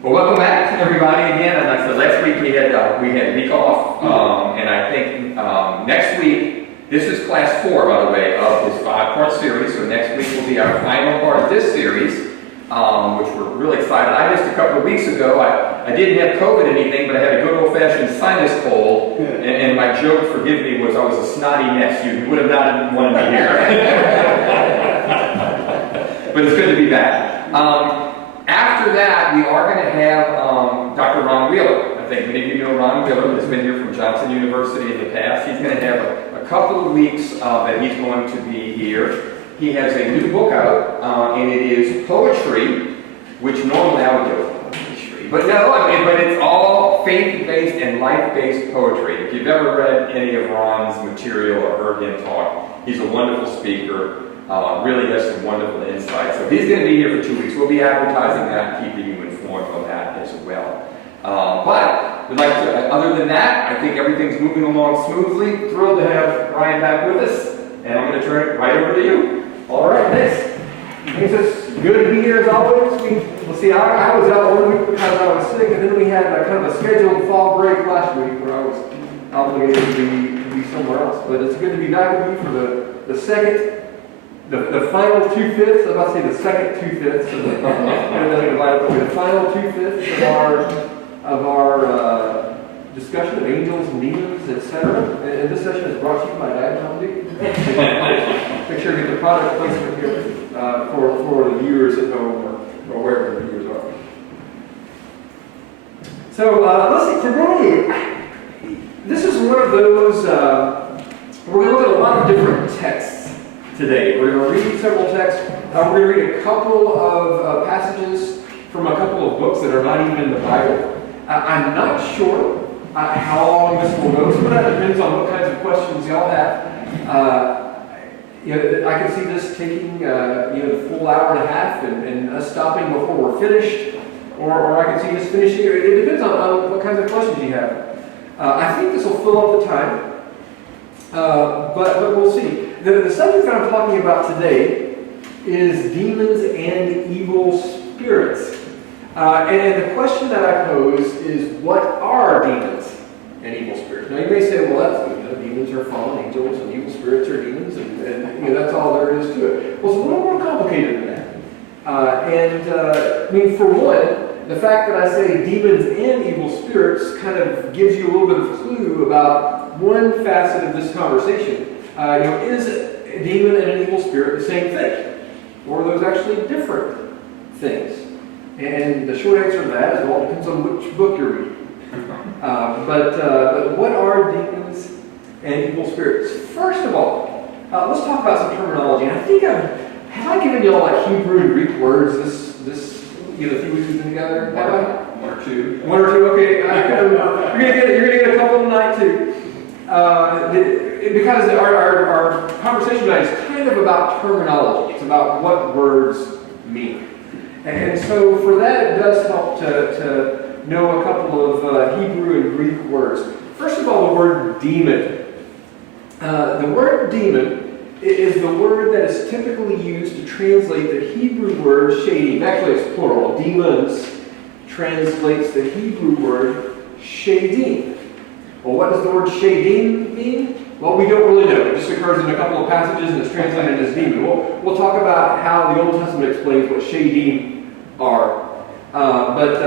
Well, welcome back, everybody. Again, and like I said, last week we had a week off, and I think next week, this is class 4, by the way, of this 5-part series. So next week will be our final part of this series, which we're really excited. I just a couple of weeks ago, I didn't have COVID or anything, but I had a good old-fashioned sinus cold, and my joke, forgive me, was I was a snotty mess. You would have not wanted me here, but it's good to be back. After that, we are going to have Dr. Ron Wheeler. I think many of you know Ron Wheeler, who's been here from Johnson University in the past. He's going to have a couple of weeks that he's going to be here. He has a new book out, and it is poetry, which normally I would go poetry. But no, but it's all faith-based and life-based poetry. If you've ever read any of Ron's material or heard him talk, he's a wonderful speaker. Really has some wonderful insights. So he's going to be here for 2 weeks. We'll be advertising that and keeping you informed of that as well. But we'd like to, other than that, I think everything's moving along smoothly. Thrilled to have Ryan back with us. And I'm going to turn it right over to you. All right, thanks. It's good to be here as always. Well, see, I was out 1 week because I was sick, and then we had a kind of a scheduled fall break last week where I was obligated to be somewhere else. But it's good to be back with you for the second. The final 2/5, I'm about to say the second 2/5, so the final 2/5 of our discussion of angels and demons, etc. And this session is brought to you by Diagnostic. Make sure you get the product placement here for the viewers at home or wherever the viewers are. So let's see, today, this is one of those, we're going to look at a lot of different texts. Today. We're going to read several texts. We're going to read a couple of passages from a couple of books that are not even in the Bible. I'm not sure how long this will go, so that depends on what kinds of questions y'all have. I can see this taking the full hour and a half and us stopping before we're finished, or I can see us finishing. It depends on what kinds of questions you have. I think this will fill up the time, but we'll see. The subject that I'm talking about today is demons and evil spirits. And the question that I pose is, what are demons and evil spirits? Now you may say, well, that's good. Demons are fallen angels and evil spirits are demons, and that's all there is to it. Well, it's a little more complicated than that. I mean, for one, the fact that I say demons and evil spirits kind of gives you a little bit of clue about one facet of this conversation. Is a demon and an evil spirit the same thing? Or are those actually different things? And the short answer to that is, well, it depends on which book you're reading. But what are demons and evil spirits? First of all, let's talk about some terminology. And I think have I given y'all like Hebrew and Greek words this the few weeks we've been together? One or two. One or two, okay. You're gonna get a couple tonight too. Because our conversation tonight is kind of about terminology. It's about what words mean. And so for that, it does help to know a couple of Hebrew and Greek words. First of all, the word demon. The word demon is the word that is typically used to translate the Hebrew word shadim. Actually, it's plural. Demons translates the Hebrew word shadim. Well, what does the word shadim mean? Well, we don't really know. It just occurs in a couple of passages and it's translated as demon. We'll talk about how the Old Testament explains what shadim are. But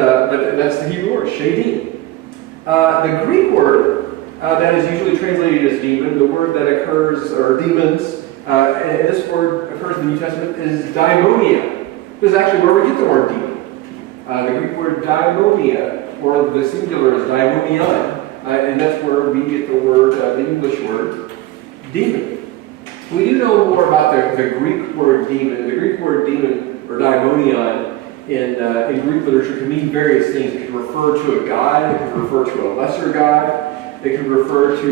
that's the Hebrew word, shadim. The Greek word that is usually translated as demon, the word that occurs, or demons, and this word occurs in the New Testament, is daimonia. This is actually where we get the word demon. The Greek word daimonia, or the singular is daimonion. And that's where we get the word, the English word, demon. We do know more about the Greek word demon. The Greek word demon, or daimonion, in Greek literature can mean various things. It can refer to a god, it can refer to a lesser god, it can refer to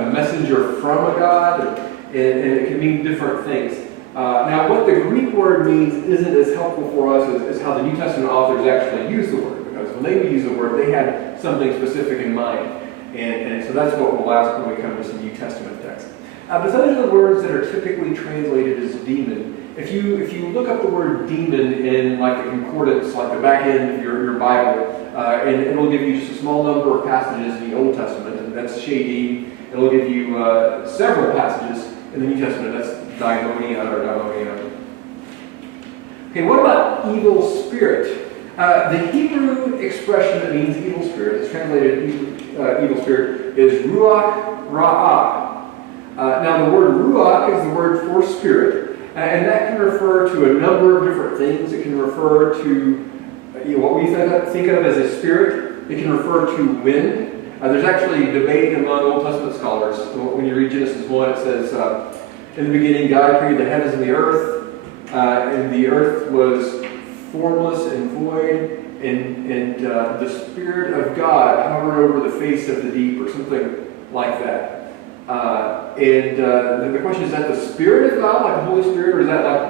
a messenger from a god, and it can mean different things. Now, what the Greek word means isn't as helpful for us as how the New Testament authors actually use the word, because when they use the word, they had something specific in mind. And so that's what we'll ask when we come to some New Testament text. But those are the words that are typically translated as demon If you look up the word demon in like the concordance, like the back end of your Bible, and it'll give you just a small number of passages in the Old Testament, and that's shadim. It'll give you several passages in the New Testament, that's daimonia or daimonia. Okay, what about evil spirit? The Hebrew expression that means evil spirit, it's translated evil spirit, is ruach ra'ah. Now the word ruach is the word for spirit, and that can refer to a number of different things. It can refer to what we think of as a spirit. It can refer to wind. There's actually debate among Old Testament scholars. When you read Genesis 1, it says, in the beginning God created the heavens and the earth, and the earth was formless and void, and the Spirit of God hovered over the face of the deep, or something like that. The question is that the Spirit of God, like the Holy Spirit, or is that like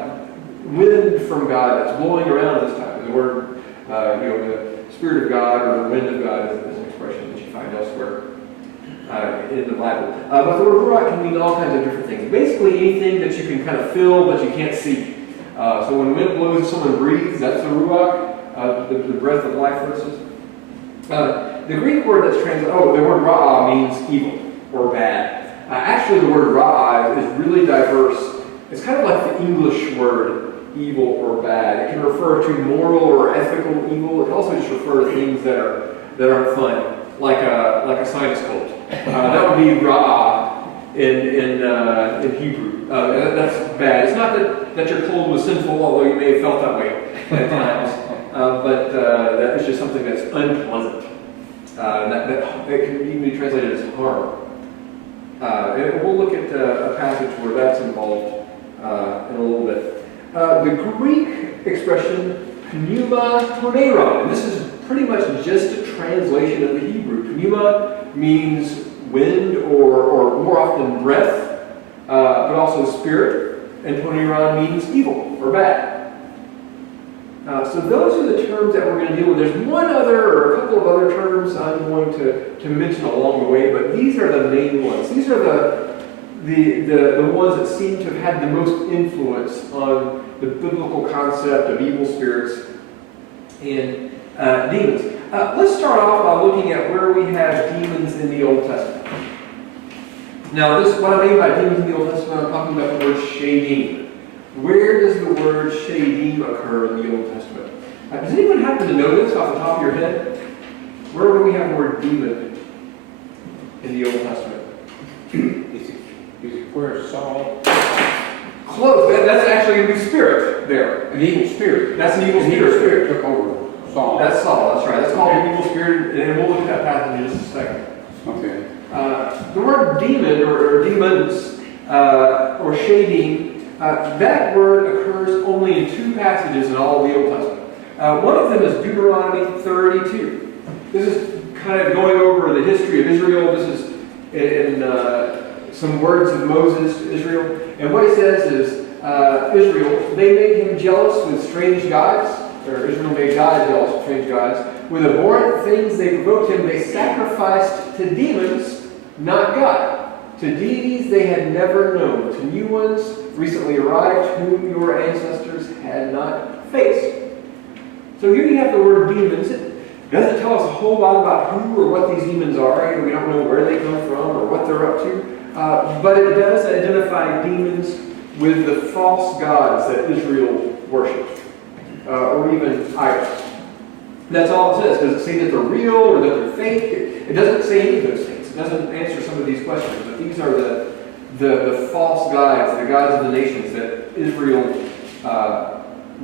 wind from God that's blowing around this time? The word, the Spirit of God or the wind of God is an expression that you find elsewhere in the Bible. But the word ruach can mean all kinds of different things. Basically anything that you can kind of feel but you can't see. So when the wind blows and someone breathes, that's the ruach, the breath of life forces. The Greek word that's translated, the word ra'ah means evil or bad. Actually, the word ra'ah is really diverse. It's kind of like the English word evil or bad. It can refer to moral or ethical evil. It can also just refer to things that aren't fun, like a sinus cold. That would be ra'ah in Hebrew. That's bad. It's not that your cold was sinful, although you may have felt that way at times. But that is just something that's unpleasant. That it can even be translated as harm. And we'll look at a passage where that's involved in a little bit. The Greek expression pneuma toneron, and this is pretty much just a translation of the Hebrew. Pneuma means wind or more often breath, but also spirit, and toneron means evil or bad. So those are the terms that we're going to deal with. There's one other or a couple of other terms I'm going to mention along the way, but these are the main ones. These are the ones that seem to have had the most influence on the biblical concept of evil spirits and demons. Let's start off by looking at where we have demons in the Old Testament. Now, what I mean by demons in the Old Testament, I'm talking about the word shadim. Where does the word shadim occur in the Old Testament? Does anyone happen to know this off the top of your head? Where do we have the word demon in the Old Testament? Is it where Saul? Close. That's actually going to be spirit there. An evil spirit. That's an evil An evil spirit. spirit took over Saul. That's Saul. That's right. That's called an evil spirit, and we'll look at that passage in just a second. Okay. The word demon or demons or shadim, that word occurs only in two passages in all of the Old Testament. One of them is Deuteronomy 32. This is kind of going over the history of Israel. This is in some words of Moses to Israel. And what he says is, Israel, they made him jealous with strange gods, or Israel made God jealous with strange gods. With abhorrent things they provoked him. They sacrificed to demons, not God. To deities they had never known. To new ones recently arrived, whom your ancestors had not faced. So here you have the word demons. It doesn't tell us a whole lot about who or what these demons are. We don't know where they come from or what they're up to. But it does identify demons with the false gods that Israel worshipped, or even idols. That's all it says. Does it say that they're real or that they're fake? It doesn't say any of those things. It doesn't answer some of these questions. But these are the false gods, the gods of the nations that Israel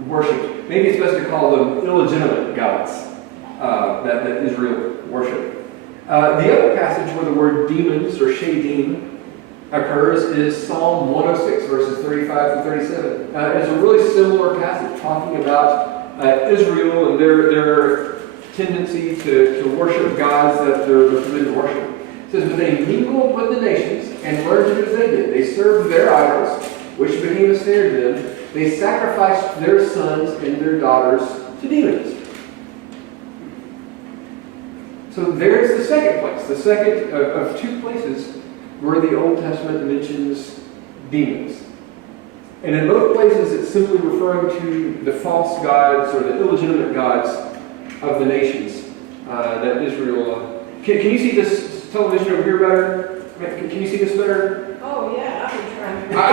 worshipped. Maybe it's best to call them illegitimate gods that Israel worshipped. The other passage where the word demons or shadim occurs is Psalm 106, verses 35 through 37. It's a really similar passage talking about Israel and their tendency to worship gods that they're forbidden to worship. It says, but they mingled with the nations and learned to do as they did. They served their idols, which became a snare to them. They sacrificed their sons and their daughters to demons. So there's the second place, the second of two places where the Old Testament mentions demons. And in both places, it's simply referring to the false gods or the illegitimate gods of the nations that Israel. Can you see this television over here better? Can you see this better? Oh, yeah, I've been trying to. I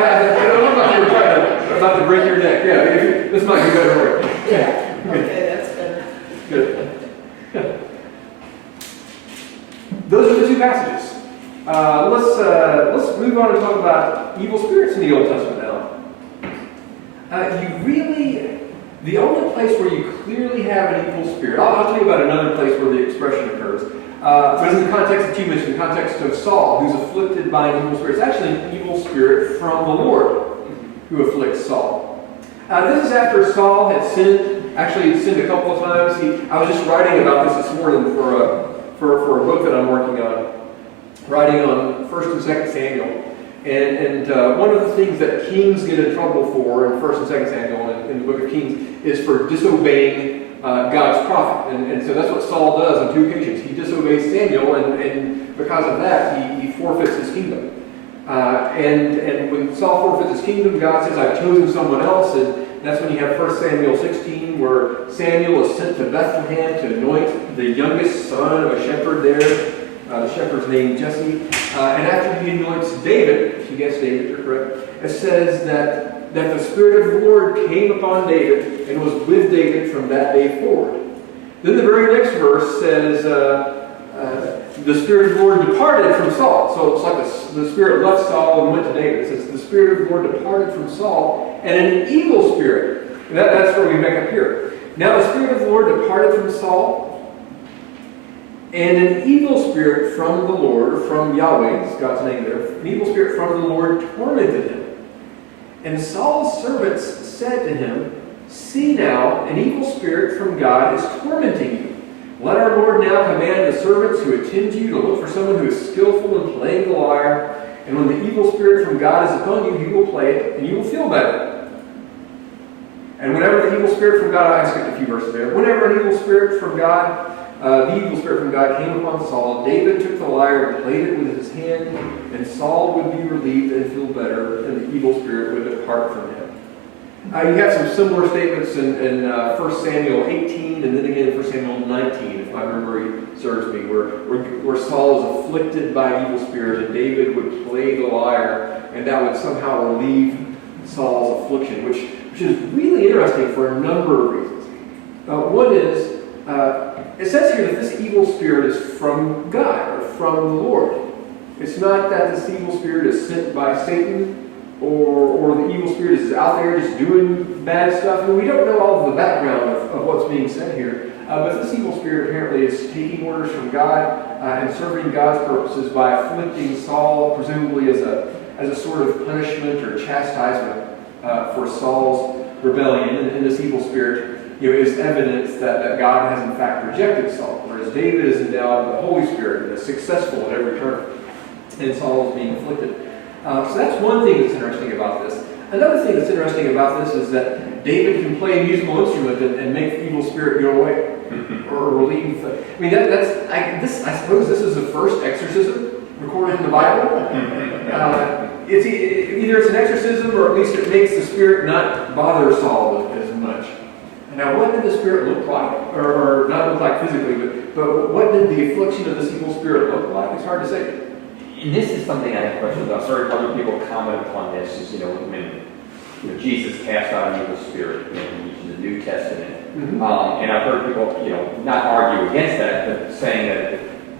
don't know if you were about to break your neck. Yeah, this might be better for you. Yeah, okay, that's better. Good. Those are the two passages. Let's move on and talk about evil spirits in the Old Testament now. The only place where you clearly have an evil spirit, I'll tell you about another place where the expression occurs, but in the context that you mentioned, the context of Saul, who's afflicted by an evil spirit. It's actually an evil spirit from the Lord who afflicts Saul. This is after Saul had sinned. Actually, he'd sinned a couple of times. I was just writing about this morning for a book that I'm working on, writing on 1st and 2nd Samuel. And one of the things that kings get in trouble for in 1st and 2nd Samuel in the book of Kings is for disobeying God's prophet. And so that's what Saul does on 2 occasions. He disobeys Samuel, and because of that, he forfeits his kingdom. And when Saul forfeits his kingdom, God says, I've chosen someone else. And that's when you have 1 Samuel 16, where Samuel is sent to Bethlehem to anoint the youngest son of a shepherd there. The shepherd's named Jesse. And after he anoints David, if you guessed David, you're correct, it says that the Spirit of the Lord came upon David and was with David from that day forward. Then the very next verse says, the Spirit of the Lord departed from Saul. So it's like the Spirit left Saul and went to David. It says the Spirit of the Lord departed from Saul, and an evil spirit. That's where we back up here. Now the Spirit of the Lord departed from Saul, and an evil spirit from the Lord, from Yahweh, is God's name there, an evil spirit from the Lord tormented him. And Saul's servants said to him, See now, an evil spirit from God is tormenting you. Let our Lord now command the servants who attend you to look for someone who is skillful in playing the lyre, and when the evil spirit from God is upon you, he will play it, and you will feel better. And whenever the evil spirit from God, I skipped a few verses there, whenever an evil spirit from God, the evil spirit from God came upon Saul, David took the lyre and played it with his hand, and Saul would be relieved and feel better, and the evil spirit would depart from him. You have some similar statements in 1 Samuel 18, and then again in 1 Samuel 19, if my memory serves me, where Saul is afflicted by evil spirits, and David would play the lyre, and that would somehow relieve Saul's affliction, which is really interesting for a number of reasons. One is, it says here that this evil spirit is from God, or from the Lord. It's not that this evil spirit is sent by Satan, or the evil spirit is out there just doing bad stuff. I mean, we don't know all of the background of what's being said here, but this evil spirit apparently is taking orders from God and serving God's purposes by afflicting Saul, presumably as a sort of punishment or chastisement for Saul's rebellion. And this evil spirit is evidence that God has in fact rejected Saul, whereas David is endowed with the Holy Spirit and is successful at every turn, and Saul is being afflicted. So that's one thing that's interesting about this. Another thing that's interesting about this is that David can play a musical instrument and make the evil spirit go away, or relieve. I mean, I suppose this is the first exorcism recorded in the Bible. It's either it's an exorcism, or at least it makes the spirit not bother Saul as much. Now, what did the spirit look like? Or not look like physically, but what did the affliction of this evil spirit look like? It's hard to say. And this is something I have questions about. Sorry, other people comment upon this. Is when Jesus cast out an evil spirit in the New Testament, and I've heard people not argue against that, but saying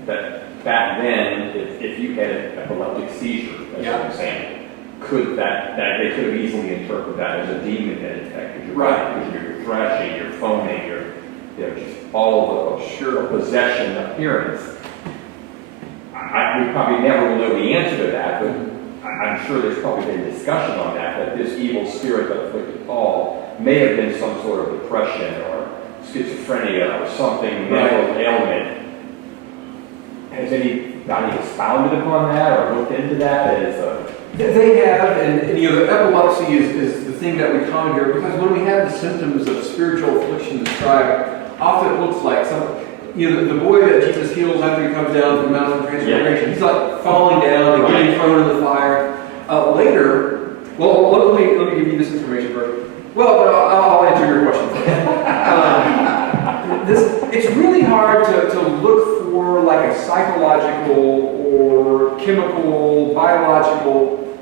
that back then, if you had an epileptic seizure, that's what I'm saying, that they could have easily interpreted that as a demon that infected your body, because you're thrashing, you're foaming, you're just all the possession appearance. We probably never will know the answer to that, but I'm sure there's probably been discussion on that this evil spirit that afflicted Paul may have been some sort of depression or schizophrenia or something, mental ailment. Has anybody expounded upon that or looked into that? They have, and the epilepsy is the thing that we comment here, because when we have the symptoms of spiritual affliction described, often it looks like something. The boy that Jesus heals after he comes down from the Mountain of Transfiguration, he's like falling down and getting thrown in the fire. Later, Well, let me give you this information first. Well, I'll answer your question first. It's really hard to look for like a psychological or chemical, biological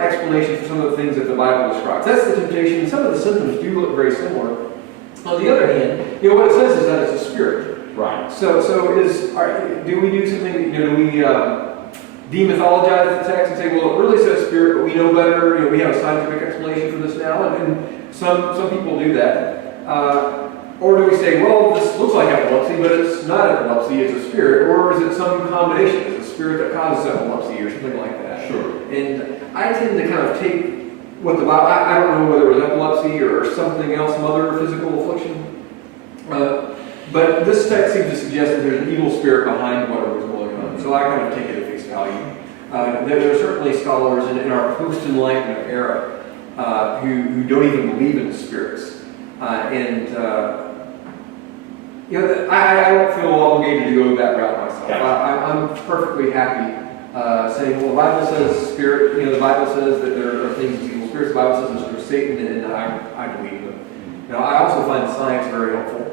explanation for some of the things that the Bible describes. That's the temptation. Some of the symptoms do look very similar. On the other hand, what it says is that it's a spirit. Right. So do we do something? Do we demythologize the text and say, well, it really says spirit, but we know better. We have a scientific explanation for this now, and some people do that. Or do we say, well, this looks like epilepsy, but it's not epilepsy; it's a spirit, or is it some combination? It's a spirit that causes epilepsy, or something like that. Sure. And I tend to kind of take what the Bible. I don't know whether it was epilepsy or something else, some other physical affliction. But this text seems to suggest that there's an evil spirit behind whatever's going on. So I kind of take it at face value. There are certainly scholars in our post-Enlightenment era who don't even believe in spirits. I don't feel obligated to go that route myself. I'm perfectly happy saying, well, the Bible says spirit, the Bible says that there are things as evil spirits, the Bible says there's Satan, and I believe them. I also find science very helpful.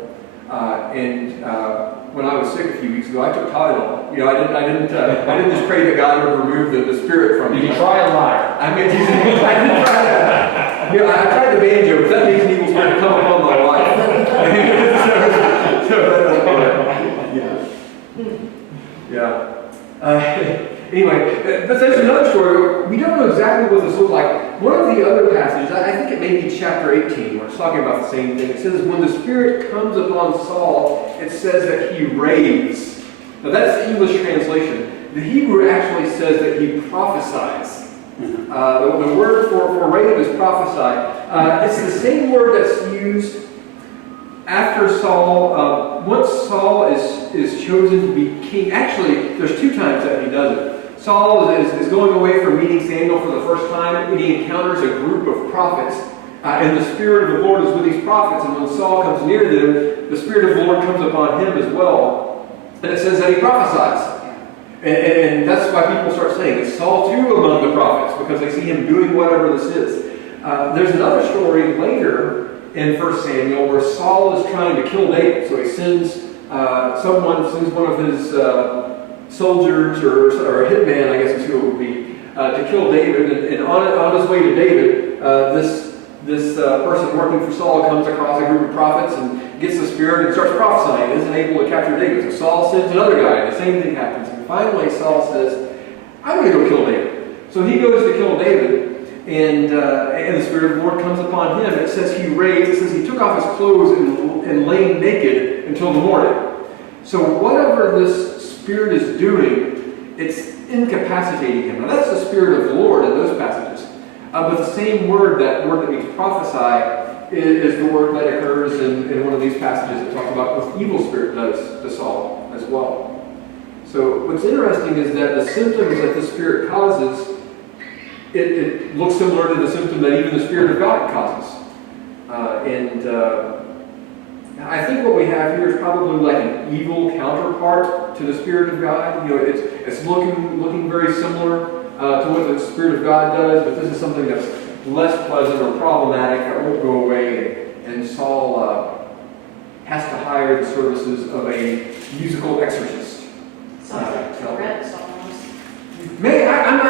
When I was sick a few weeks ago, I took Tylenol. I didn't just pray that God would remove the spirit from me. Did you try a liar? I didn't try that. I tried the banjo, but that makes an evil spirit come upon my life. Anyway, but there's another story. We don't know exactly what this looks like. One of the other passages, I think it may be chapter 18, where it's talking about the same thing. It says, when the Spirit comes upon Saul, it says that he raves. Now that's the English translation. The Hebrew actually says that he prophesies. The word for rave is prophesy. It's the same word that's used after Saul. Once Saul is chosen to be king, actually, there's two times that he does it. Saul is going away from meeting Samuel for the first time, and he encounters a group of prophets, and the Spirit of the Lord is with these prophets, and when Saul comes near them, the Spirit of the Lord comes upon him as well, and it says that he prophesies. And that's why people start saying, is Saul too among the prophets? Because they see him doing whatever this is. There's another story later in 1 Samuel where Saul is trying to kill David, so he sends one of his soldiers or a hitman, I guess is who it would be, to kill David. And on his way to David, this person working for Saul comes across a group of prophets and gets the spirit and starts prophesying and isn't able to capture David. So Saul sends another guy, and the same thing happens. And finally Saul says, I'm going to go kill David. So he goes to kill David, and the Spirit of the Lord comes upon him. It says he raised, it says he took off his clothes and lay naked until the morning. So whatever this Spirit is doing, it's incapacitating him. Now that's the Spirit of the Lord in those passages. But the same word that means prophesy, is the word that occurs in one of these passages that talks about what the evil spirit does to Saul as well. So what's interesting is that the symptoms that the Spirit causes, it looks similar to the symptom that even the Spirit of God causes. I think what we have here is probably like an evil counterpart to the Spirit of God. It's looking very similar to what the Spirit of God does, but this is something that's less pleasant or problematic that won't go away. And Saul has to hire the services of a musical exorcist. Sounds like Tourette's almost. Maybe I don't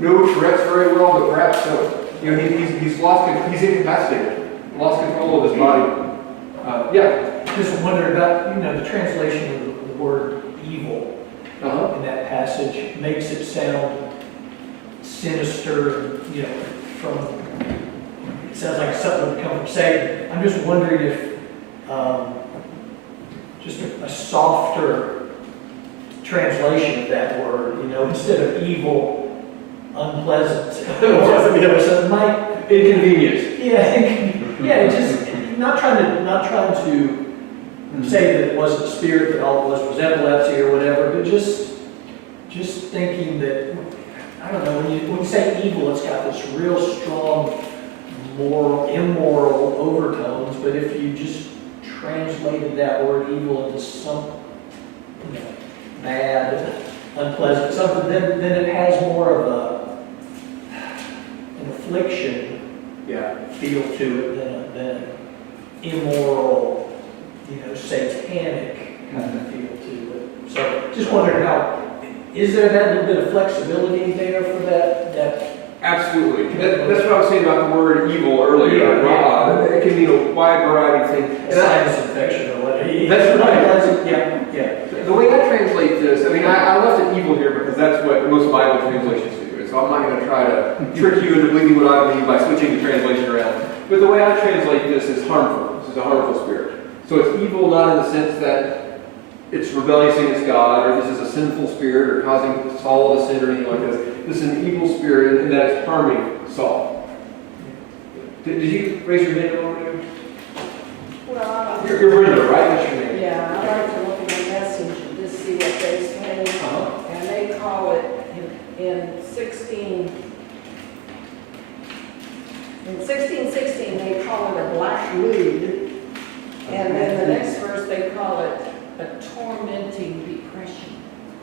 know Tourette's very well, but perhaps so. He's incapacitated. Lost control of his body. Just wondering about, the translation of the word evil in that passage makes it sound sinister, it sounds like something would come from Satan. I'm just wondering if just a softer translation of that word, instead of evil, unpleasant, or something like Inconvenient. Just not trying to say that it wasn't spirit, that all it was epilepsy or whatever, but just thinking that, I don't know, when you say evil, it's got this real strong immoral overtones, but if you just translated that word evil into some bad, unpleasant something, then it has more of a affliction Yeah. feel to it than an immoral, satanic kind of feel to it. So just wondering is there that little bit of flexibility there for that? Absolutely. That's what I was saying about the word evil earlier. Yeah. It can mean a wide variety of things. And Sinus infection or whatever. That's right. Yeah. The way I translate this, I left it evil here because that's what most Bible translations do. And so I'm not going to try to trick you into believing what I believe by switching the translation around. But the way I translate this is harmful. This is a harmful spirit. So it's evil not in the sense that it's rebellious against God, or this is a sinful spirit, or causing Saul to sin, or anything like this. This is an evil spirit, and that it's harming Saul. Did you raise your hand over there? Well, You're Brenda, right? That's your name. yeah, I like to look at the message and just see what they say. And they call it in 1616, they call it a black mood. And then the next verse, they call it a tormenting depression.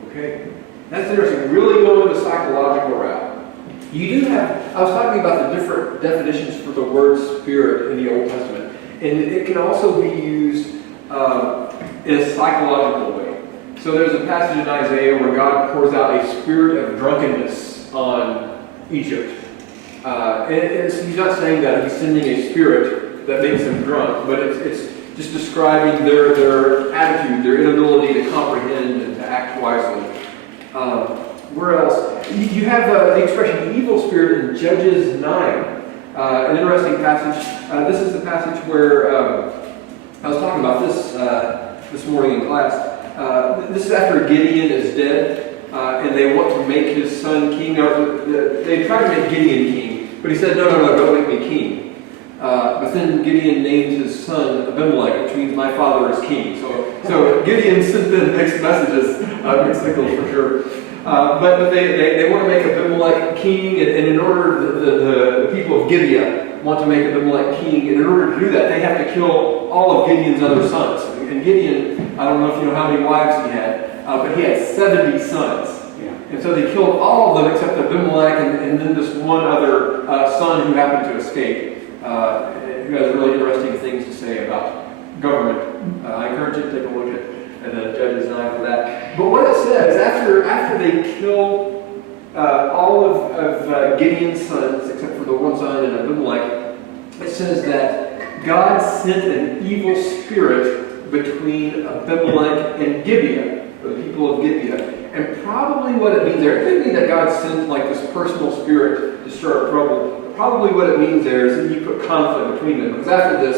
Okay. That's interesting. Really going the psychological route. You do have, I was talking about the different definitions for the word spirit in the Old Testament. And it can also be used in a psychological way. So there's a passage in Isaiah where God pours out a spirit of drunkenness on Egypt. And he's not saying that he's sending a spirit that makes them drunk, but it's just describing their attitude, their inability to comprehend and to act wisely. Where else? You have the expression evil spirit in Judges 9. An interesting passage. This is the passage where I was talking about this morning in class. This is after Gideon is dead, and they want to make his son king. They tried to make Gideon king, but he said, no, don't make me king. But then Gideon named his son Abimelech, which means my father is king. So Gideon sent them mixed messages, mixed signals for sure. But they want to make Abimelech king, and in order, the people of Gibeah want to make Abimelech king, and in order to do that, they have to kill all of Gideon's other sons. And Gideon, I don't know if you know how many wives he had, but he had 70 sons. Yeah. And so they killed all of them except Abimelech and then this one other son who happened to escape. Who has really interesting things to say about government. I encourage you to take a look at Judges 9 for that. But what it says, after they kill all of Gideon's sons, except for the one son and Abimelech, it says that God sent an evil spirit between Abimelech and Gibeah, the people of Gibeah. And probably what it means there, it could mean that God sent like this personal spirit to stir up trouble. Probably what it means there is that you put conflict between them. Because after this,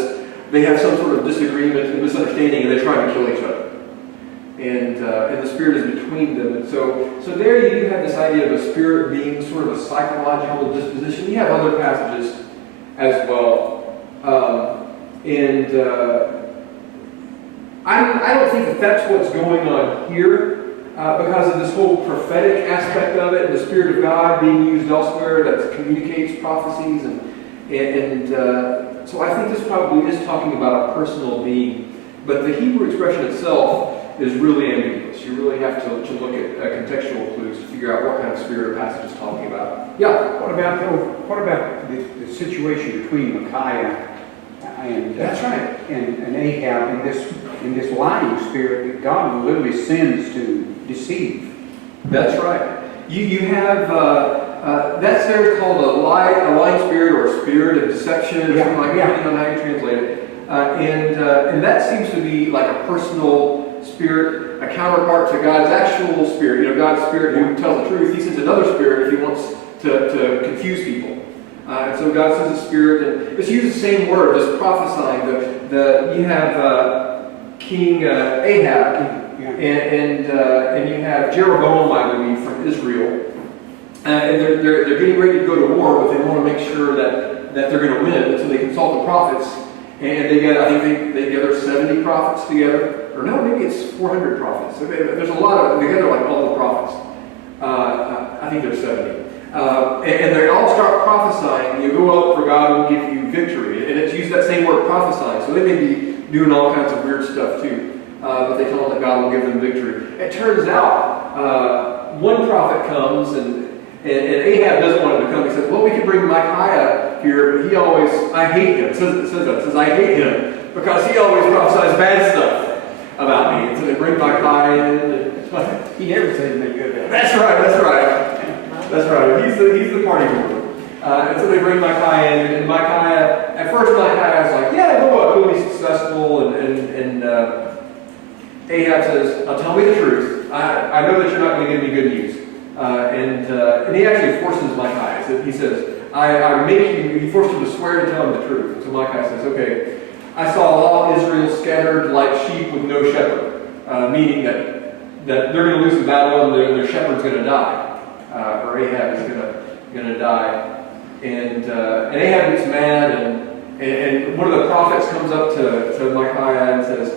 they have some sort of disagreement and misunderstanding, and they're trying to kill each other. And the spirit is between them. And so there you do have this idea of a spirit being sort of a psychological disposition. You have other passages as well. I don't think that that's what's going on here. Because of this whole prophetic aspect of it, and the Spirit of God being used elsewhere that communicates prophecies, and so I think this probably is talking about a personal being. But the Hebrew expression itself is really ambiguous. You really have to look at contextual clues to figure out what kind of spirit a passage is talking about. Yeah. What about the situation between Micaiah and That's right. and Ahab in this lying spirit that God literally sends to deceive? That's right. You have that's there called a lying spirit or a spirit of deception or something like that, depending on how you translate it. And that seems to be like a personal spirit, a counterpart to God's actual spirit. God's spirit who tells the truth. He sends another spirit if he wants to confuse people. And so God sends a spirit, and it's used the same word, just prophesying. You have King Ahab, and you have Jeroboam, I believe, from Israel. And they're getting ready to go to war, but they want to make sure that they're going to win. And so they consult the prophets, and they gather 70 prophets together. Or no, maybe it's 400 prophets. There's a lot of them together, like all the prophets. I think there's 70. And they all start prophesying. You go up for God will give you victory. And it's used that same word, prophesying. So they may be doing all kinds of weird stuff too. But they tell them that God will give them victory. It turns out, one prophet comes and And Ahab doesn't want him to come. He says, well, we could bring Micaiah here, but he always, I hate him. It says, I hate him because he always prophesies bad stuff about me. And so they bring Micaiah in. He never said anything good about it. That's right. He's the party member. And so they bring Micaiah in, and Micaiah, at first Micaiah is like, yeah, go up, we'll be successful. And Ahab says, now tell me the truth. I know that you're not going to give me good news. And he actually forces Micaiah. So he says, he forced him to swear to tell him the truth. So Micaiah says, okay, I saw all Israel scattered like sheep with no shepherd, meaning that they're going to lose the battle and their shepherd's going to die, or Ahab is going to die. And Ahab gets mad, and one of the prophets comes up to Micaiah and says,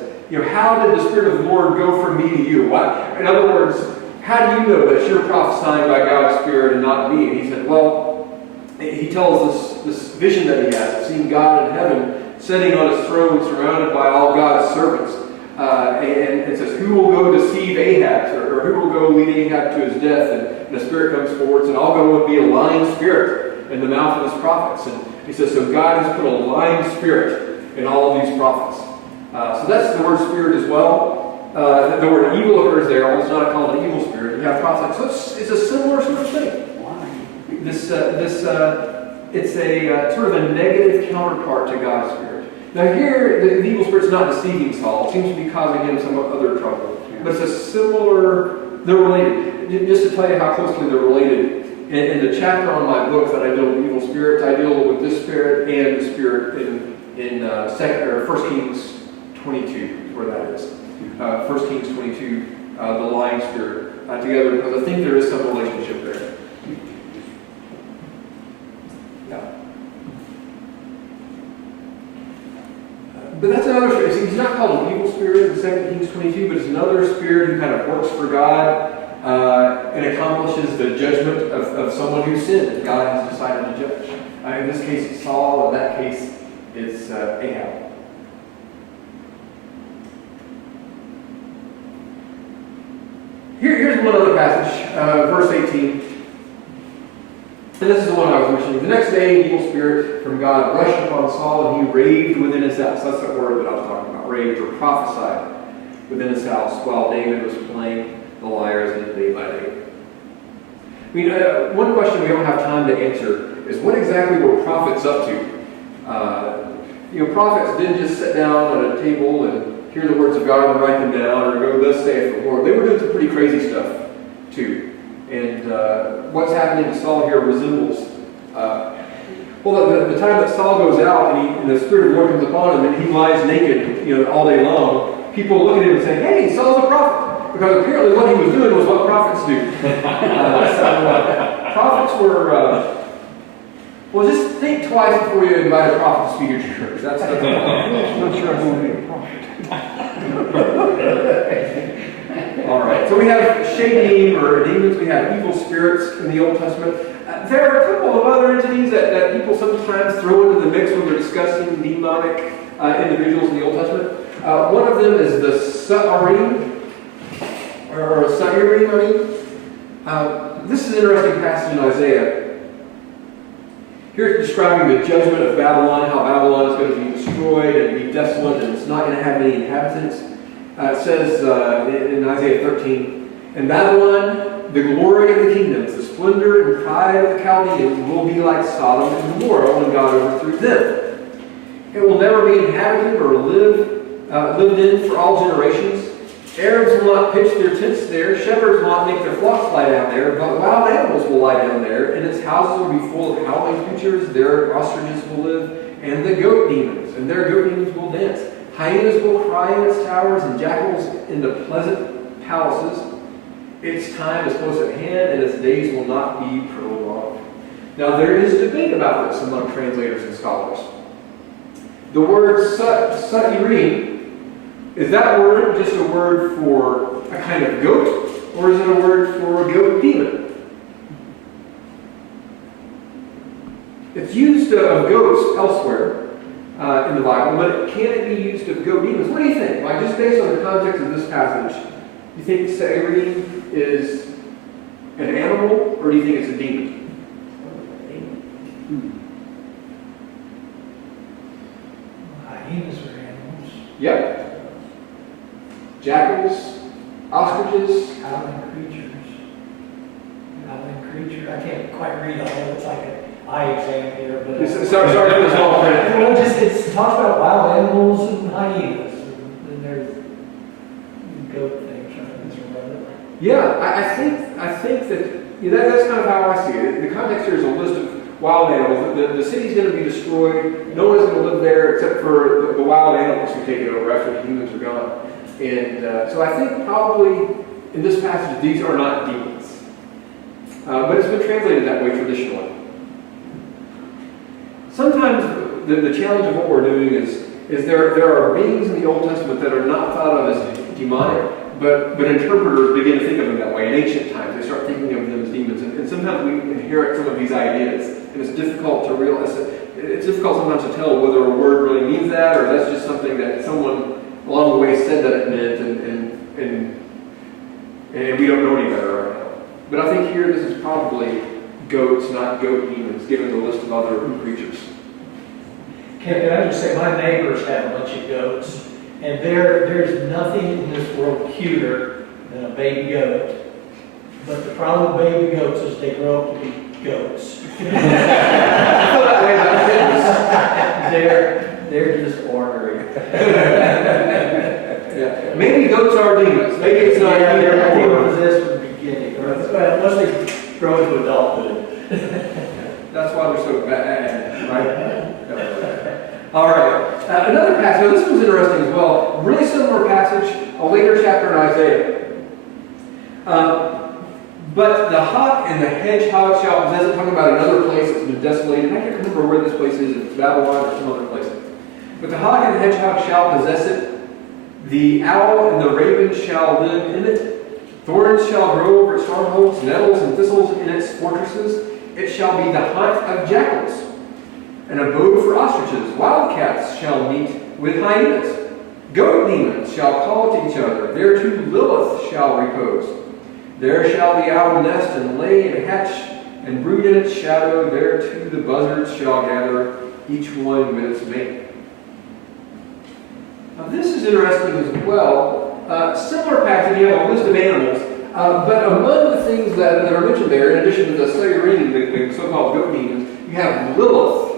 how did the Spirit of the Lord go from me to you? What? In other words, how do you know that you're prophesying by God's Spirit and not me? And he said, well, he tells this vision that he has, seeing God in heaven, sitting on his throne, surrounded by all God's servants. And it says, who will go deceive Ahab, or who will go lead Ahab to his death? And the Spirit comes forward and says, I'll go and be a lying spirit in the mouth of his prophets. And he says, so God has put a lying spirit in all of these prophets. So that's the word spirit as well. The word evil occurs there, although it's not called an evil spirit. You have prophets. So it's a similar sort of thing. It's a sort of a negative counterpart to God's Spirit. Now here, the evil spirit's not deceiving Saul. It seems to be causing him some other trouble. Yeah. But it's a similar, they're related. Just to tell you how closely they're related, in the chapter on my book that I deal with evil spirits, I deal with this spirit and the spirit in 1 Kings 22, where that is. 1 Kings 22, the lying spirit, together, because I think there is some relationship there. But that's another spirit. See, he's not called an evil spirit in 2 Kings 22, but it's another spirit who kind of works for God and accomplishes the judgment of someone who sinned that God has decided to judge. In this case, it's Saul. In that case, it's Ahab. Here's one other passage, verse 18. And this is the one I was mentioning. The next day, an evil spirit from God rushed upon Saul, and he raved within his house. That's the word that I was talking about, raved or prophesied within his house while David was playing the lyres day by day. I mean, one question we don't have time to answer is what exactly were prophets up to? Prophets didn't just sit down at a table and hear the words of God and write them down or go, thus saith the Lord. They were doing some pretty crazy stuff, too. And what's happening to Saul here resembles, the time that Saul goes out and the Spirit of the Lord comes upon him and he lies naked, all day long, people look at him and say, hey, Saul's a prophet. Because apparently what he was doing was what prophets do. Prophets were, just think twice before you invite a prophet to speak at your church. That's I'm not sure I want to be a prophet. All right, so we have shadim or demons, we have evil spirits in the Old Testament. There are a couple of other entities that people sometimes throw into the mix when they're discussing demonic individuals in the Old Testament. One of them is the Sa'arim, or Sa'irim, this is an interesting passage in Isaiah. Here it's describing the judgment of Babylon, how Babylon is going to be destroyed and be desolate and it's not going to have any inhabitants. It says in Isaiah 13, in Babylon, the glory of the kingdoms, the splendor and pride of the Chaldeans will be like Sodom and Gomorrah when God overthrew them. It will never be inhabited or lived in for all generations. Arabs will not pitch their tents there. Shepherds will not make their flocks lie down there. But wild animals will lie down there, and its houses will be full of howling creatures. There ostriches will live, and the goat demons, and their goat demons will dance. Hyenas will cry in its towers, and jackals in the pleasant palaces. Its time is close at hand, and its days will not be prolonged. Now, there is debate about this among translators and scholars. The word Sa'irim, is that word just a word for a kind of goat, or is it a word for a goat demon? It's used of goats elsewhere in the Bible, but can it be used of goat demons? What do you think? Like, just based on the context of this passage, you think Sa'irim is an animal, or do you think it's a demon? Hyenas are animals. Yep. Jackals, ostriches. Howling creatures. Howling creature. I can't quite read all of it. It's like an eye exam here, but. Sorry for the small print. Well, it talks about wild animals and hyenas, and then there's goat things, right? That's what Yeah, I think that, that's kind of how I see it. The context here is a list of wild animals. The city's going to be destroyed. No one's going to live there except for the wild animals who take it over after the humans are gone. And so I think probably in this passage these are not demons. But it's been translated that way traditionally. Sometimes the challenge of what we're doing is there are beings in the Old Testament that are not thought of as demonic, but interpreters begin to think of them that way. In ancient times, they start thinking of them as demons. And sometimes we inherit some of these ideas, and it's difficult to realize. It's difficult sometimes to tell whether a word really means that, or that's just something that someone along the way said that it meant, and we don't know any better right now. But I think here this is probably goats, not goat demons, given the list of other creatures. Can I just say, my neighbors have a bunch of goats, and there's nothing in this world cuter than a baby goat. But the problem with baby goats is they grow up to be goats. I feel that way about kittens. They're just ornery. Yeah. Maybe goats are demons. Maybe it's not they're either or. possessed from the beginning. Once they grow into adulthood. That's why they're so bad, right? All right. Another passage. Now this one's interesting as well. Really similar passage, a later chapter in Isaiah. But the hawk and the hedgehog shall possess it. Talking about another place that's been desolated. I can't remember where this place is. It's Babylon or some other place. But the hawk and the hedgehog shall possess it. The owl and the raven shall live in it. Thorns shall grow over its strongholds, nettles and thistles in its fortresses. It shall be the haunt of jackals, an abode for ostriches. Wildcats shall meet with hyenas. Goat demons shall call to each other. There too Lilith shall repose. There shall the owl nest and lay and hatch and brood in its shadow. There too the buzzards shall gather, each one with its mate. Now this is interesting as well. Similar passage, you have a list of animals, but among the things that are mentioned there, in addition to the Sayurim, the so-called goat demons, you have Lilith.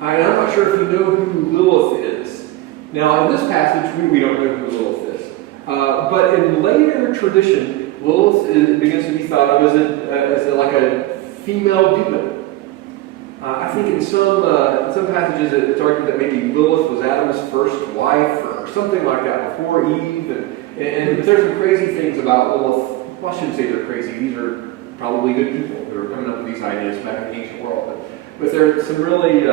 And I'm not sure if you know who Lilith is. Now in this passage, we don't know who Lilith is. But in later tradition, Lilith begins to be thought of as like a female demon. I think in some passages it's argued that maybe Lilith was Adam's first wife or something like that before Eve. And there's some crazy things about Lilith. Well, I shouldn't say they're crazy. These are probably good people who are coming up with these ideas back in the ancient world. But there are some really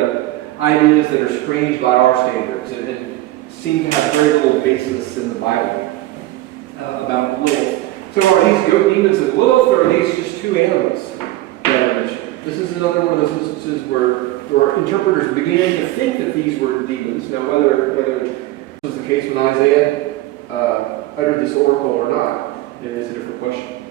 ideas that are strange by our standards and seem to have very little basis in the Bible about Lilith. So are these goat demons and Lilith, or are these just two animals that are mentioned? This is another one of those instances where interpreters began to think that these were demons. Now, whether this was the case when Isaiah uttered this oracle or not, it is a different question.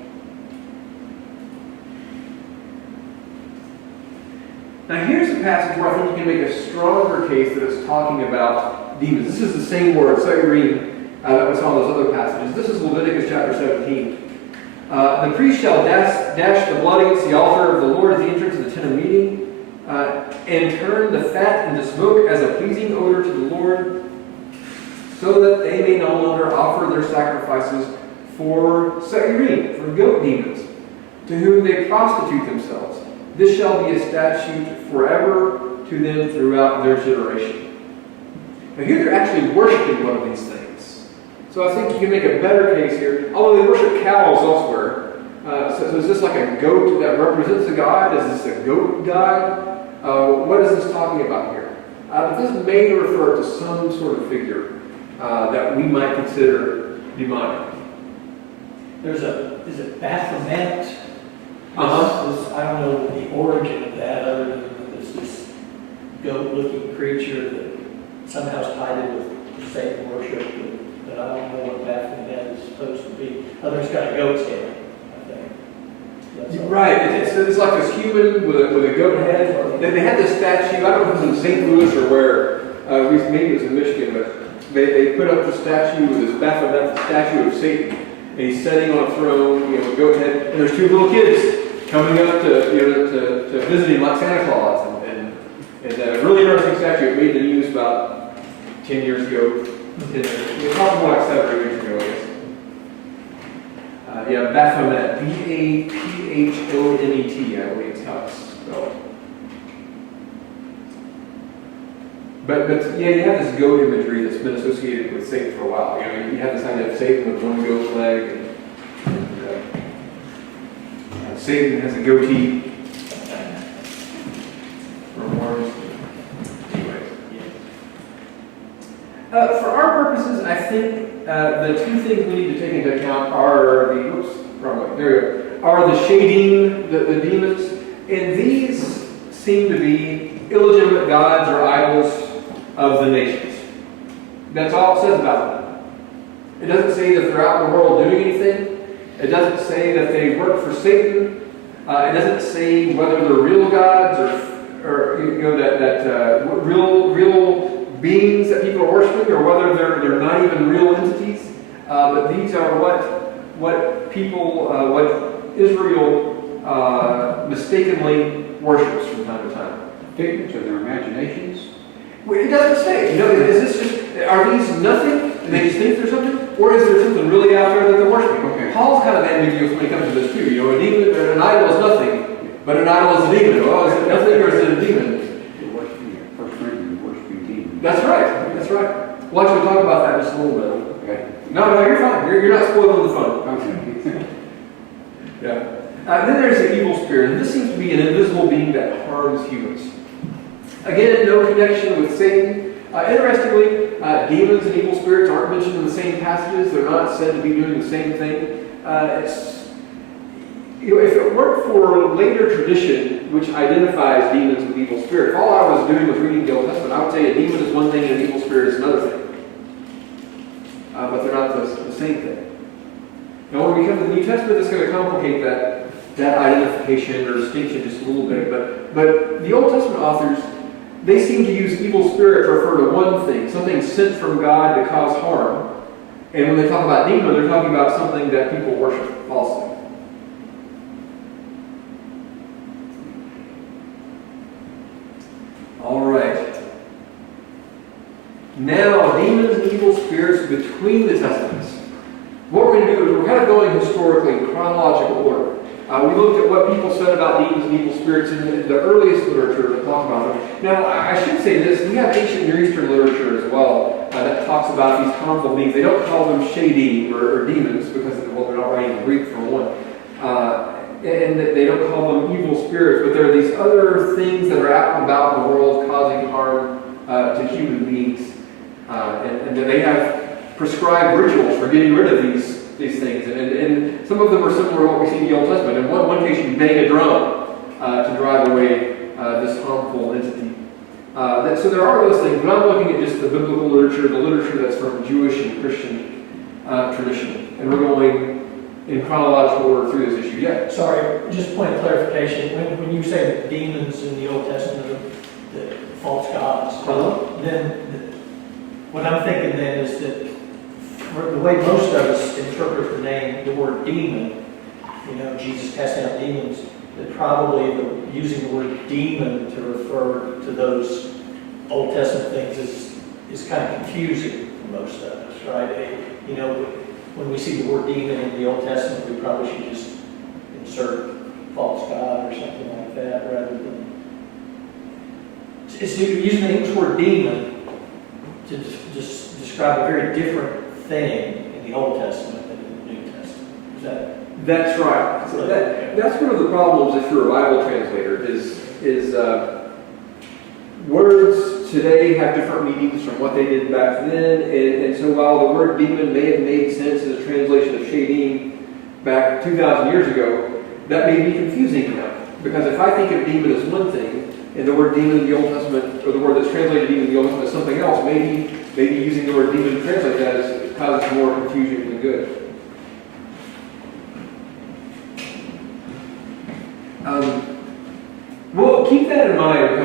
Now, here's a passage where I think you can make a stronger case that it's talking about demons. This is the same word, Sayurim, that we saw in those other passages. This is Leviticus chapter 17. The priest shall dash the blood against the altar of the Lord at the entrance of the tent of meeting, and turn the fat into smoke as a pleasing odor to the Lord, so that they may no longer offer their sacrifices for Sayurim, for goat demons, to whom they prostitute themselves. This shall be a statute forever to them throughout their generation. Now here they're actually worshiping one of these things. So I think you can make a better case here. Although they worship cows elsewhere. So is this like a goat that represents a god? Is this a goat god? What is this talking about here? This may refer to some sort of figure that we might consider demonic. Is it Baphomet? Uh-huh. I don't know the origin of that, other than this goat-looking creature that somehow is tied in with Satan worship, but I don't know what Baphomet is supposed to be. Other's got a goat's head, I think. That's all. Right, it's like this human with a goat head. They had this statue, I don't know if it was in St. Louis or where, maybe it was in Michigan, but they put up the statue with this Baphomet, the statue of Satan. And he's sitting on a throne, with goat head, and there's two little kids coming up to visit him like Santa Claus. And a really interesting statue. It made the news about 10 years ago. 10 years, probably more like 7 or 8 years ago, I guess. Baphomet, Baphomet, I believe is how it's spelled. But yeah, you have this goat imagery that's been associated with Satan for a while. You have this idea of Satan with one goat leg, and Satan has a goatee. Or horns. Anyways. For our purposes, I think the two things we need to take into account are the shading, the demons, and these seem to be illegitimate gods or idols of the nations. That's all it says about them. It doesn't say that they're out in the world doing anything. It doesn't say that they work for Satan. It doesn't say whether they're real gods or real beings that people are worshiping, or whether they're not even real entities. But these are what people, what Israel mistakenly worships from time to time. Figments of their imaginations. Well, it doesn't say. Is this just, are these nothing and they just think there's something? Or is there something really out there that they're worshiping? Okay. Paul's kind of ambiguous when it comes to this too. A demon, or an idol is nothing, but an idol is a demon. Well, is it nothing or is it a demon? You're worshiping, First Corinthians, worshiping demons. That's right. That's right. Watch me talk about that in just a little bit. Okay. No, you're fine. You're not spoiling the fun. Okay. Yeah. Then there's the evil spirit, and this seems to be an invisible being that harms humans. Again, no connection with Satan. Interestingly, demons and evil spirits aren't mentioned in the same passages. They're not said to be doing the same thing. If it weren't for later tradition, which identifies demons with evil spirits, all I was doing was reading the Old Testament, I would say a demon is one thing and an evil spirit is another thing. But they're not the same thing. Now, when we come to the New Testament, it's going to complicate that identification or distinction just a little bit. But the Old Testament authors, they seem to use evil spirit to refer to one thing, something sent from God to cause harm. And when they talk about demon, they're talking about something that people worship falsely. All right. Now, demons and evil spirits between the Testaments. What we're going to do is we're kind of going historically in chronological order. We looked at what people said about demons and evil spirits in the earliest literature that talked about them. Now, I should say this, we have ancient Near Eastern literature as well that talks about these harmful beings. They don't call them shady or demons because, well, they're not writing in Greek for one. And they don't call them evil spirits, but there are these other things that are out and about in the world causing harm to human beings. And they have prescribed rituals for getting rid of these things. And some of them are similar to what we see in the Old Testament. In one case, you bang a drum to drive away this harmful entity. So there are those things, but I'm looking at just the biblical literature, the literature that's from Jewish and Christian tradition. And we're going in chronological order through this issue. Yeah. Sorry, just a point of clarification. When you say that demons in the Old Testament are the false gods, then what I'm thinking then is that the way most of us interpret the word demon, Jesus cast out demons, that probably using the word demon to refer to those Old Testament things is kind of confusing for most of us, right? When we see the word demon in the Old Testament, we probably should just insert false god or something like that rather than... It's using the English word demon to just describe a very different thing in the Old Testament than in the New Testament. That's right. So that's one of the problems if you're a Bible translator is words today have different meanings from what they did back then, and so while the word demon may have made sense as a translation of shadim back 2,000 years ago, that may be confusing now. Because if I think of demon as one thing, and the word demon in the Old Testament, or the word that's translated demon in the Old Testament is something else, maybe using the word demon to translate that causes more confusion than good.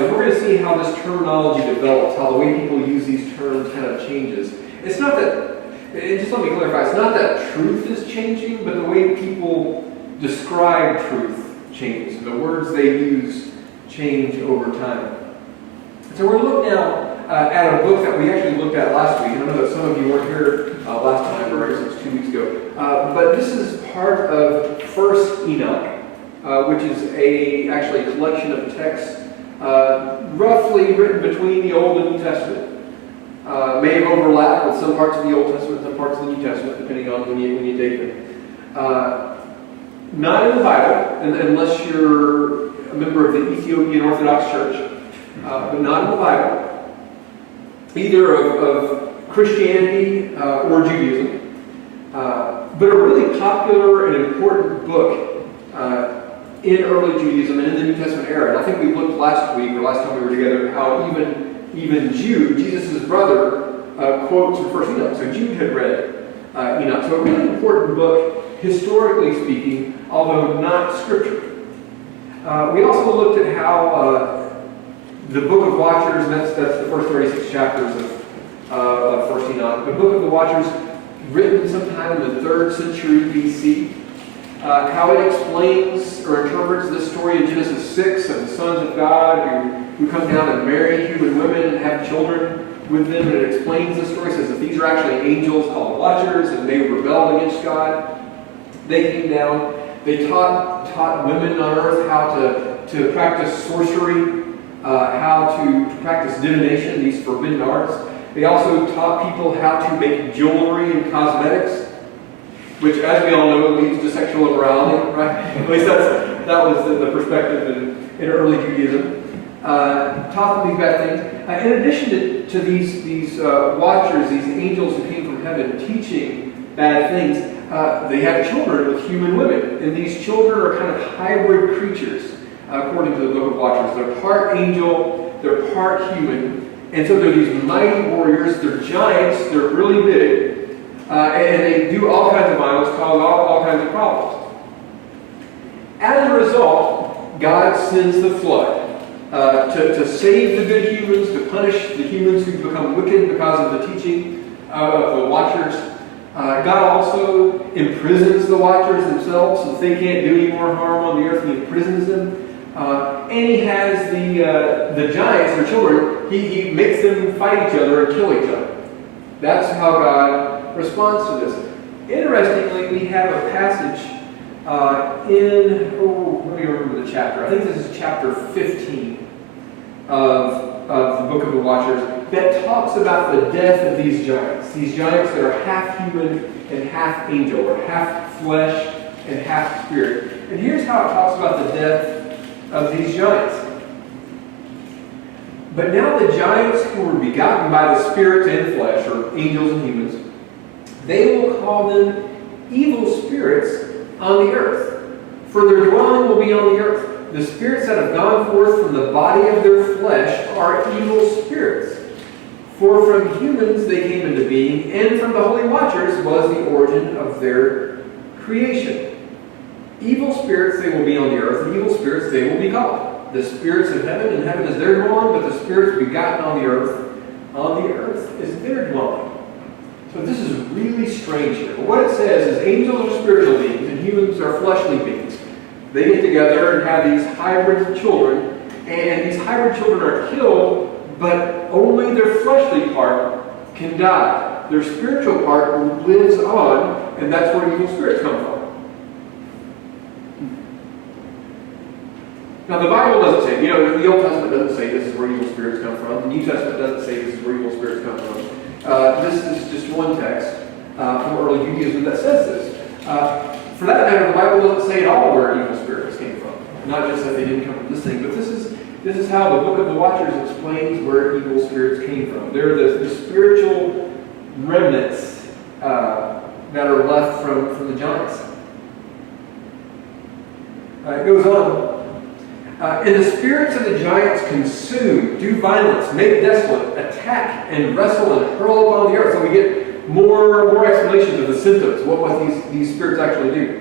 is we're going to see how this terminology develops, how the way people use these terms kind of changes. It's not that, and just let me clarify, it's not that truth is changing, but the way people describe truth changes. The words they use change over time. So we're looking now at a book that we actually looked at last week. I know that some of you weren't here last time, or I guess it was 2 weeks ago. But this is part of First Enoch, which is actually a collection of texts roughly written between the Old and New Testament. May have overlapped with some parts of the Old Testament and some parts of the New Testament, depending on when you date them. Not in the Bible, unless you're a member of the Ethiopian Orthodox Church, but not in the Bible, either of Christianity or Judaism, but a really popular and important book in early Judaism and in the New Testament era. And I think we looked last week, or last time we were together, how even Jude, Jesus' brother, quotes from First Enoch. So Jude had read Enoch. So a really important book, historically speaking, although not scripture. We also looked at how the Book of Watchers, and that's the first 36 chapters of First Enoch. The Book of the Watchers, written sometime in the 3rd century BC. How it explains or interprets this story in Genesis 6 of the sons of God who come down and marry human women and have children with them. And it explains the story. It says that these are actually angels called Watchers, and they rebelled against God. They came down. They taught women on earth how to practice sorcery, how to practice divination, these forbidden arts. They also taught people how to make jewelry and cosmetics, which, as we all know, leads to sexual immorality, right? At least that was the perspective in early Judaism. Taught them these bad things. In addition to these watchers, these angels who came from heaven teaching bad things, they have children with human women. And these children are kind of hybrid creatures, according to the Book of Watchers. They're part angel, they're part human. And so they're these mighty warriors, they're giants, they're really big. And they do all kinds of violence, cause all kinds of problems. As a result, God sends the flood to save the good humans, to punish the humans who become wicked because of the teaching of the Watchers. God also imprisons the Watchers themselves so that they can't do any more harm on the earth. He imprisons them. And he has the giants, their children, he makes them fight each other and kill each other. That's how God responds to this. Interestingly, we have a passage let me remember the chapter. I think this is chapter 15 of the Book of the Watchers that talks about the death of these giants that are half human and half angel, or half flesh and half spirit. And here's how it talks about the death of these giants. But now the giants who were begotten by the spirits and flesh, or angels and humans, they will call them evil spirits on the earth, for their dwelling will be on the earth. The spirits that have gone forth from the body of their flesh are evil spirits. For from humans they came into being, and from the holy watchers was the origin of their creation. Evil spirits they will be on the earth, and evil spirits they will be called. The spirits of heaven, and heaven is their dwelling, but the spirits begotten on the earth is their dwelling. So this is really strange here. But what it says is angels are spiritual beings and humans are fleshly beings. They get together and have these hybrid children, and these hybrid children are killed, but only their fleshly part can die. Their spiritual part lives on, and that's where evil spirits come from. Now the Bible doesn't say, the Old Testament doesn't say this is where evil spirits come from. The New Testament doesn't say this is where evil spirits come from. This is just one text from early Judaism that says this. For that matter, the Bible doesn't say at all where evil spirits came from. Not just that they didn't come from this thing, but this is how the Book of the Watchers explains where evil spirits came from. They're the spiritual remnants that are left from the giants. It goes on. And the spirits of the giants consume, do violence, make desolate, attack, and wrestle and hurl upon the earth. So we get more explanations of the symptoms, what these spirits actually do.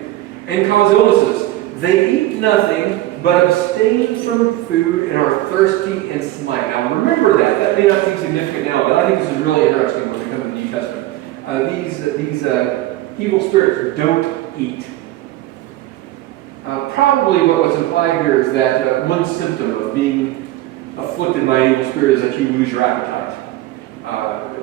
And cause illnesses, They eat nothing but abstain from food and are thirsty and smite. Now remember that. That may not seem significant now, but I think this is really interesting when we come to the New Testament. These evil spirits don't eat. Probably what's implied here is that one symptom of being afflicted by an evil spirit is that you lose your appetite.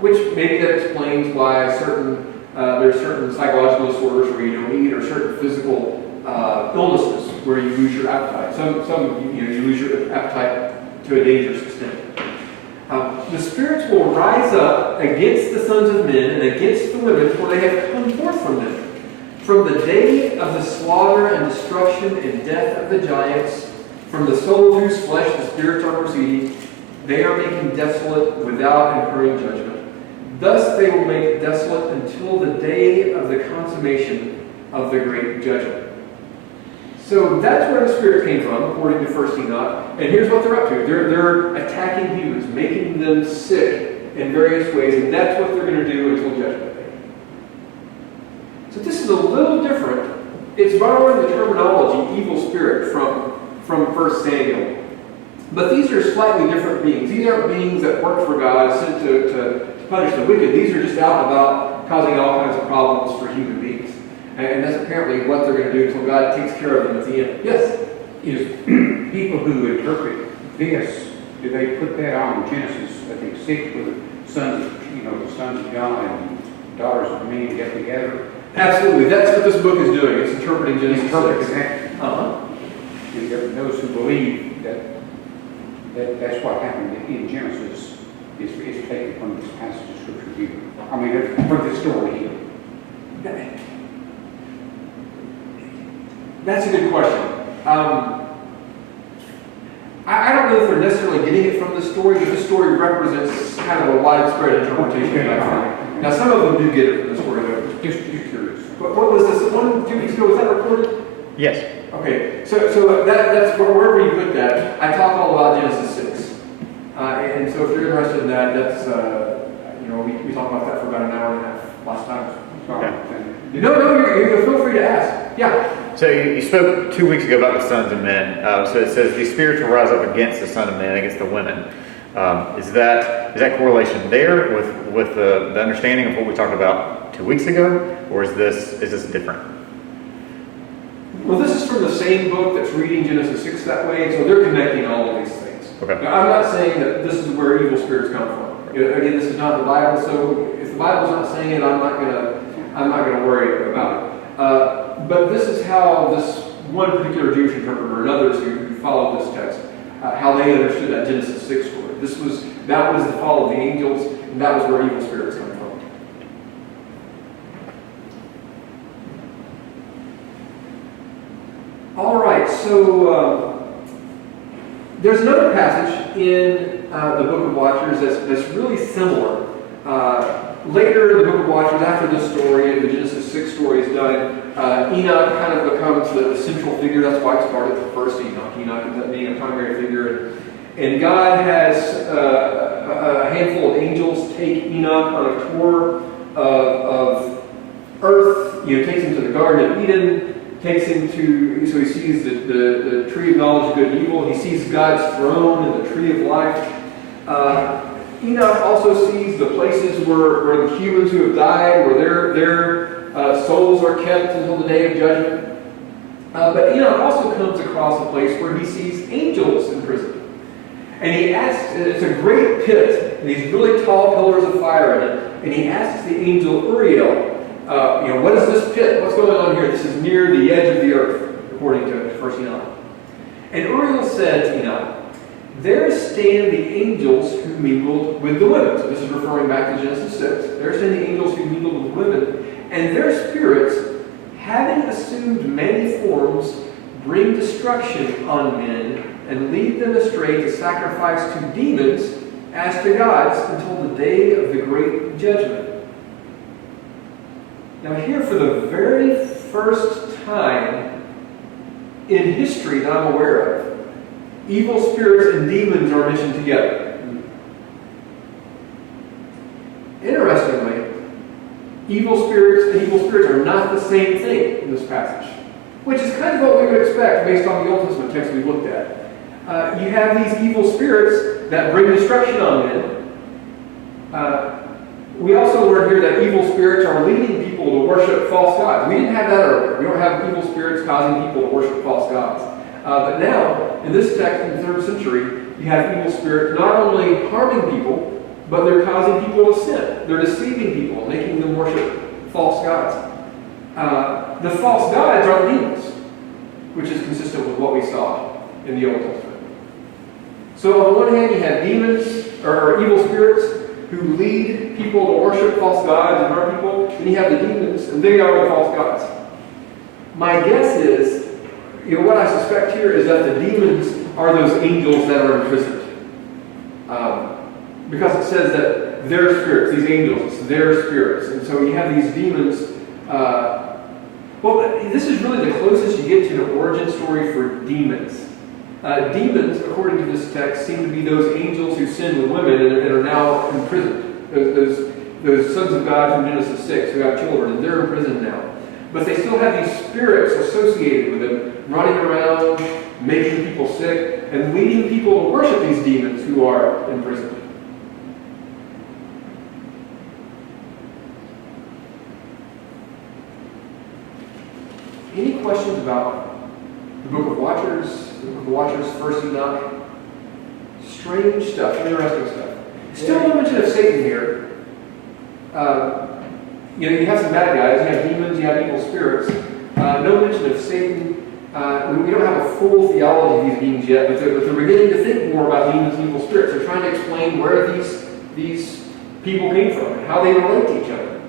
Which maybe that explains why there's certain psychological disorders where you don't eat, or certain physical illnesses where you lose your appetite. Some you lose your appetite to a dangerous extent. The spirits will rise up against the sons of men and against the women, for they have come forth from them. From the day of the slaughter and destruction and death of the giants, from the soul of whose flesh the spirits are proceeding, they are making desolate without incurring judgment. Thus they will make desolate until the day of the consummation of the great judgment. So that's where the spirit came from, according to 1 Enoch. And here's what they're up to. They're attacking humans, making them sick in various ways, and that's what they're going to do until judgment day. So this is a little different. It's borrowing the terminology evil spirit from 1 Samuel. But these are slightly different beings. These aren't beings that work for God, sent to punish the wicked. These are just out and about causing all kinds of problems for human beings. And that's apparently what they're going to do until God takes care of them at the end. Yes? Is people who interpret this, do they put that on Genesis, I think, 6, where the sons of God and daughters of men get together? Absolutely. That's what this book is doing. It's interpreting Genesis 6. Interpreting that. Uh-huh. And those who believe that's what happened in Genesis is taken from this passage of Scripture here. I mean, from this story here. That's a good question. I don't know if they're necessarily getting it from the story, but the story represents kind of a widespread interpretation. Okay. Now, some of them do get it from the story, though. Just curious. What was this? 2 weeks ago, was that recorded? Yes. Okay, so that's wherever you put that. I talk all about Genesis 6. And so if you're interested in that, that's, we talked about that for about an hour and a half last time. No, you feel free to ask. Yeah. So you spoke 2 weeks ago about the sons of men. So it says these spirits will rise up against the son of men, against the women. Is that correlation there with the understanding of what we talked about 2 weeks ago, or is this different? Well, this is from the same book that's reading Genesis 6 that way, so they're connecting all of these things. Okay. Now, I'm not saying that this is where evil spirits come from. Again, this is not the Bible, so if the Bible's not saying it, I'm not gonna worry about it. But this is how this one particular Jewish interpreter and others who followed this text, how they understood that Genesis 6 story. That was the fall of the angels, and that was where evil spirits come from. All right, so there's another passage in the Book of Watchers that's really similar. Later in the Book of Watchers, after this story, the Genesis 6 story is done, Enoch kind of becomes the central figure. That's why it's part of the first Enoch. Enoch ends up being a primary figure. And God has a handful of angels take Enoch on a tour of earth. Takes him to the Garden of Eden. Takes him so he sees the tree of knowledge of good and evil. He sees God's throne and the tree of life. Enoch also sees the places where the humans who have died, where their souls are kept until the day of judgment. But Enoch also comes across a place where he sees angels in prison. And he asks, it's a great pit, and these really tall pillars of fire in it, and he asks the angel Uriel, what is this pit? What's going on here? This is near the edge of the earth, according to 1 Enoch. And Uriel said to Enoch, there stand the angels who mingled with the women. So this is referring back to Genesis 6. There stand the angels who mingled with women, and their spirits, having assumed many forms, bring destruction on men, and lead them astray to sacrifice to demons as to gods until the day of the great judgment. Now here, for the very first time in history that I'm aware of, evil spirits and demons are mentioned together. Interestingly, evil spirits and evil spirits are not the same thing in this passage. which is kind of what we would expect based on the Old Testament text we looked at. You have these evil spirits that bring destruction on men. We also learn here that evil spirits are leading people to worship false gods. We didn't have that earlier. We don't have evil spirits causing people to worship false gods. But now, in this text in the 3rd century, you have evil spirits not only harming people, but they're causing people to sin. They're deceiving people, making them worship false gods. The false gods are demons, which is consistent with what we saw in the Old Testament. So on the one hand, you have demons, or evil spirits, who lead people to worship false gods and harm people. Then you have the demons, and they are the false gods. My guess is, what I suspect here is that the demons are those angels that are imprisoned. Because it says that their spirits, these angels, it's their spirits. And so you have these demons. Well, this is really the closest you get to an origin story for demons. Demons, according to this text, seem to be those angels who sinned with women and are now imprisoned. Those sons of God from Genesis 6 who have children, and they're in prison now. But they still have these spirits associated with them, running around, making people sick, and leading people to worship these demons who are imprisoned. Any questions about the Book of Watchers, the Book of Watchers, First Enoch? Strange stuff, interesting stuff. Still no mention of Satan here. You have some bad guys, you have demons, you have evil spirits. No mention of Satan. We don't have a full theology of these beings yet, but they're beginning to think more about demons and evil spirits. They're trying to explain where these people came from and how they relate to each other.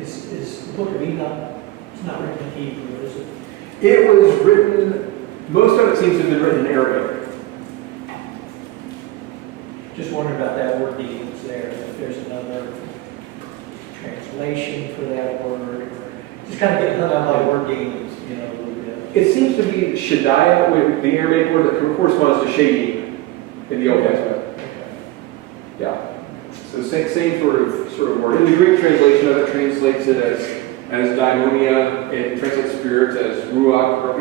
Is the book of Enoch, it's not written in Hebrew, is it? It was written, most of it seems to have been written in Arabic. Just wondering about that word demons there, if there's another translation for that word. Just kind of getting hung up on word demons, a little bit. It seems to be Shaddai, with the Aramaic word that corresponds to Shadim in the Old Testament. Okay. Yeah. So same sort of word. In the Greek translation of it translates it as daimonia, it translates spirit as ruach, or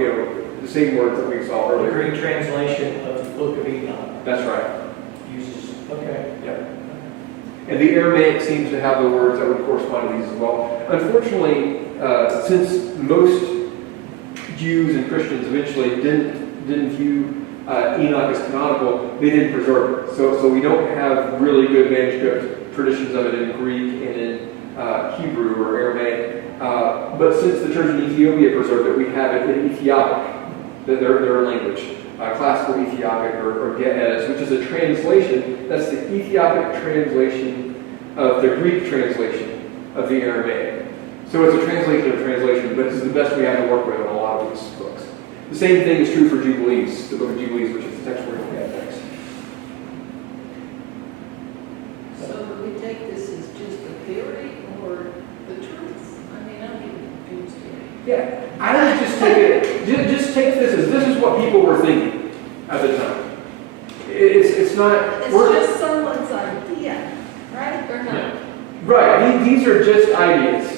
the same words that we saw The earlier. Greek translation of the book of Enoch That's right. uses, okay. Yeah. And the Aramaic seems to have the words that would correspond to these as well. Unfortunately, since most Jews and Christians eventually didn't view Enoch as canonical, they didn't preserve it. So we don't have really good manuscript traditions of it in Greek and in Hebrew or Aramaic. But since the church in Ethiopia preserved it, we have it in Ethiopic, their language. Classical Ethiopic or Ge'ez, which is a translation, that's the Ethiopic translation of the Greek translation of the Aramaic. So it's a translation of translation, but it's the best we have to work with on a lot of these books. The same thing is true for Jubilees, the book of Jubilees, which is the text we're going to look at next. So do we take this as just a theory or the truth? I mean, I'm getting confused here. Yeah, I would just take it, just take this is what people were thinking at the time. It's not, It's just someone's idea, right? Or not? right, these are just ideas.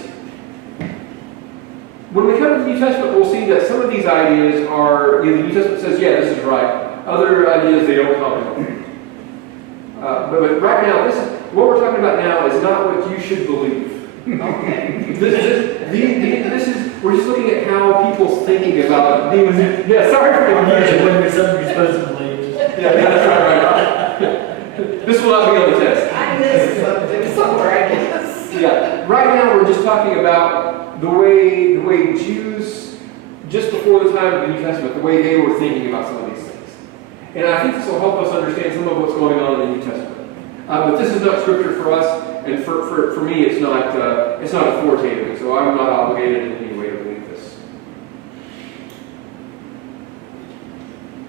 When we come to the New Testament, we'll see that some of these ideas are, the New Testament says, yeah, this is right. Other ideas they don't comment on. But right now, what we're talking about now is not what you should believe. Okay. This is, we're just looking at how people's thinking about demons. Yeah, sorry for confusion. When there's something you're supposed to believe. Yeah, that's right. This will not be on the test. I missed something somewhere, I guess. Yeah, right now we're just talking about the way Jews, just before the time of the New Testament, the way they were thinking about some of these things. And I think this will help us understand some of what's going on in the New Testament. But this is not scripture for us, and for me, it's not authoritative, so I'm not obligated in any way to believe this.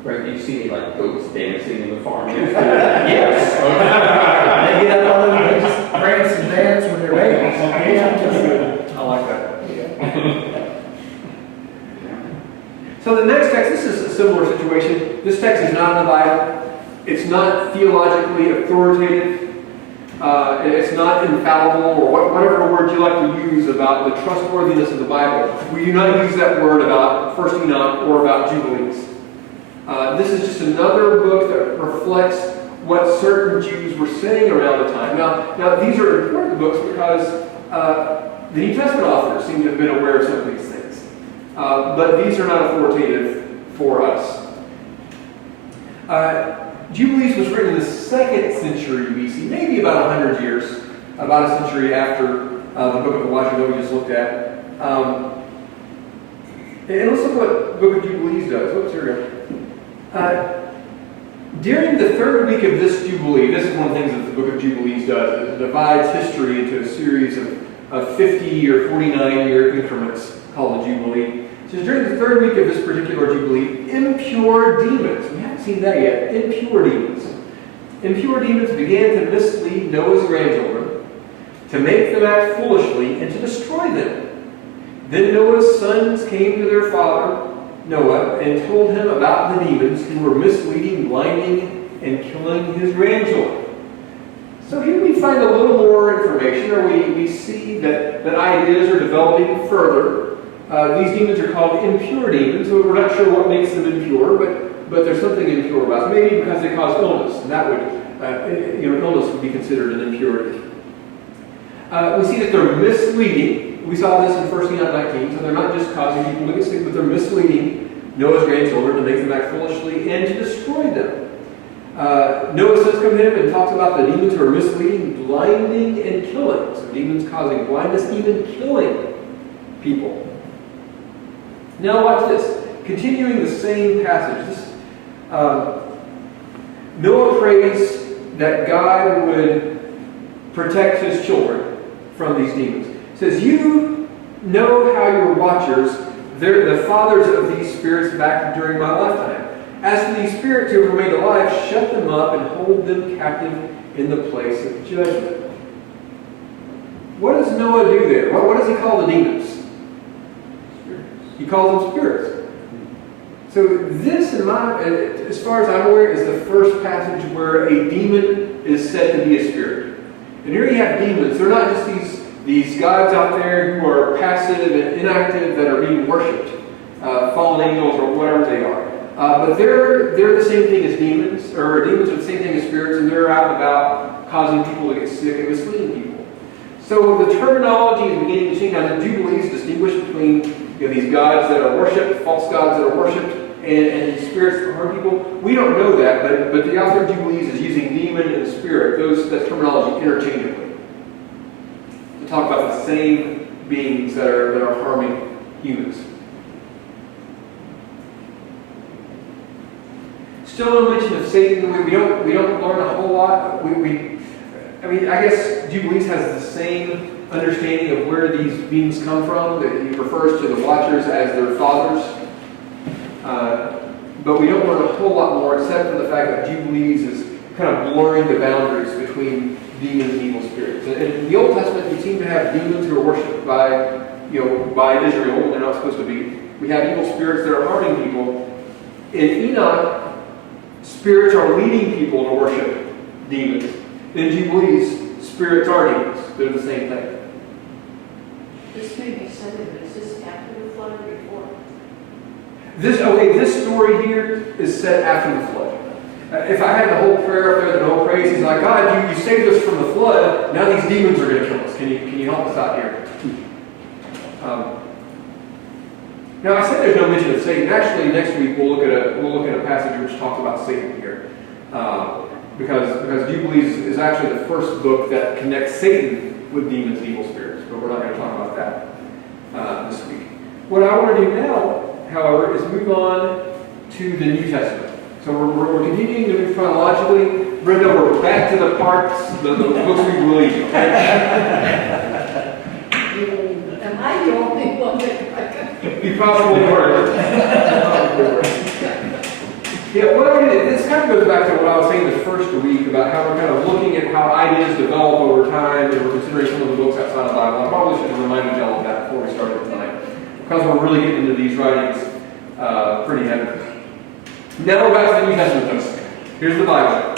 Right, you see like goats dancing in the farm. Yes. They get up on them, they just prance and dance when they're babies. I like that. So the next text, this is a similar situation. This text is not in the Bible. It's not theologically authoritative. It's not infallible, or whatever word you like to use about the trustworthiness of the Bible. We do not use that word about First Enoch or about Jubilees. This is just another book that reflects what certain Jews were saying around the time. Now these are important books because the New Testament authors seem to have been aware of some of these things. But these are not authoritative for us. Jubilees was written in the 2nd century BC, maybe about 100 years, about a century after the book of Elijah that we just looked at. And let's look at what the book of Jubilees does. Whoops, here we go. During the 3rd week of this Jubilee, this is one of the things that the book of Jubilees does. It divides history into a series of 50 or 49-year increments called the Jubilee. So during the 3rd week of this particular Jubilee, impure demons, we haven't seen that yet, impure demons began to mislead Noah's grandchildren, to make them act foolishly, and to destroy them. Then Noah's sons came to their father, Noah, and told him about the demons who were misleading, blinding, and killing his grandchildren. So here we find a little more information, or we see that ideas are developing further. These demons are called impure demons. So we're not sure what makes them impure, but there's something impure about them. Maybe because they cause illness, and that would, illness would be considered an impurity. We see that they're misleading. We saw this in 1 Enoch 19. So they're not just causing people to get sick, but they're misleading Noah's grandchildren to make them act foolishly and to destroy them. Noah sons come to him and talks about the demons who are misleading, blinding, and killing. So demons causing blindness, even killing people. Now watch this. Continuing the same passage. Noah prays that God would protect his children from these demons. It says, you know how your watchers, they're the fathers of these spirits back during my lifetime. As for these spirits who have remained alive, shut them up and hold them captive in the place of judgment. What does Noah do there? What does he call the demons? He calls them spirits. So this, as far as I'm aware, is the first passage where a demon is said to be a spirit. And here you have demons. They're not just these gods out there who are passive and inactive that are being worshipped, fallen angels or whatever they are. But they're the same thing as demons, or demons are the same thing as spirits, and they're out and about causing people to get sick and misleading people. So the terminology is beginning to change. Now the Jubilees distinguish between these gods that are worshipped, false gods that are worshipped, and spirits that harm people. We don't know that, but the author of Jubilees is using demon and spirit, that terminology interchangeably, to talk about the same beings that are harming humans. Still no mention of Satan. We don't learn a whole lot. I guess Jubilees has the same understanding of where these beings come from. That he refers to the Watchers as their fathers. But we don't learn a whole lot more, except for the fact that Jubilees is kind of blurring the boundaries between demons and evil spirits. And in the Old Testament, you seem to have demons who are worshipped by Israel when they're not supposed to be. We have evil spirits that are harming people. In Enoch, spirits are leading people to worship demons. In Jubilees, spirits are demons. They're the same thing. This may be said, but is this after the flood or before? This story here is set after the flood. If I had the whole prayer up there that Noah prays, he's like, God, you saved us from the flood. Now these demons are going to kill us. Can you help us out here? Now I said there's no mention of Satan. Actually, next week we'll look at a passage which talks about Satan here, because Jubilees is actually the first book that connects Satan with demons and evil spirits. But we're not going to talk about that this week. What I want to do now, however, is move on to the New Testament. So we're continuing to move chronologically. Brenda, we're back to the parts, the books we believe. Am I the only one that You probably were. Yeah, this kind of goes back to what I was saying the first week about how we're kind of looking at how ideas develop over time, and we're considering some of the books outside of the Bible. I probably should have reminded you all of that before we started tonight, because we're really getting into these writings pretty heavily. Now we're back to the New Testament. Here's the Bible.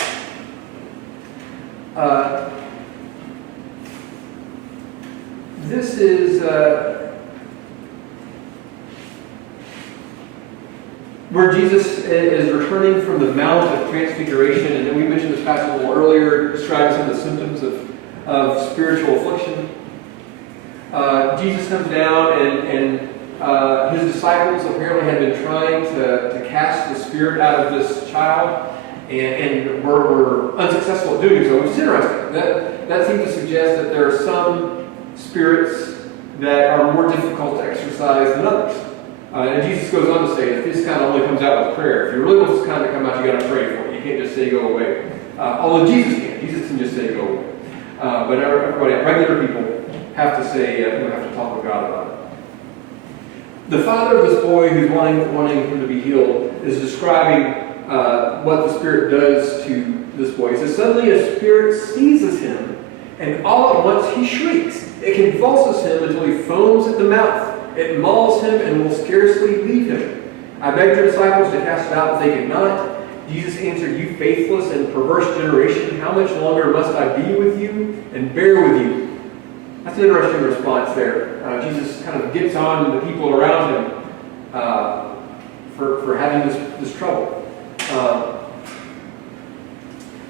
where Jesus is returning from the Mount of Transfiguration, and then we mentioned this passage a little earlier, describing some of the symptoms of spiritual affliction. Jesus comes down, and his disciples apparently had been trying to cast the spirit out of this child, and were unsuccessful at doing so, which is interesting. That seems to suggest that there are some spirits that are more difficult to exorcise than others. And Jesus goes on to say that this kind of only comes out with prayer. If you really want this kind to come out, you got to pray for it. You can't just say go away. Although Jesus can. Jesus can just say go away. But everybody, regular people, have to say, have to talk with God about it. The father of this boy who's wanting him to be healed is describing what the Spirit does to this boy. He says, suddenly a spirit seizes him, and all at once he shrieks. It convulses him until he foams at the mouth. It mauls him and will scarcely leave him. I begged your disciples to cast it out, but they could not. Jesus answered, you faithless and perverse generation, how much longer must I be with you and bear with you? That's an interesting response there. Jesus kind of gets on the people around him for having this trouble.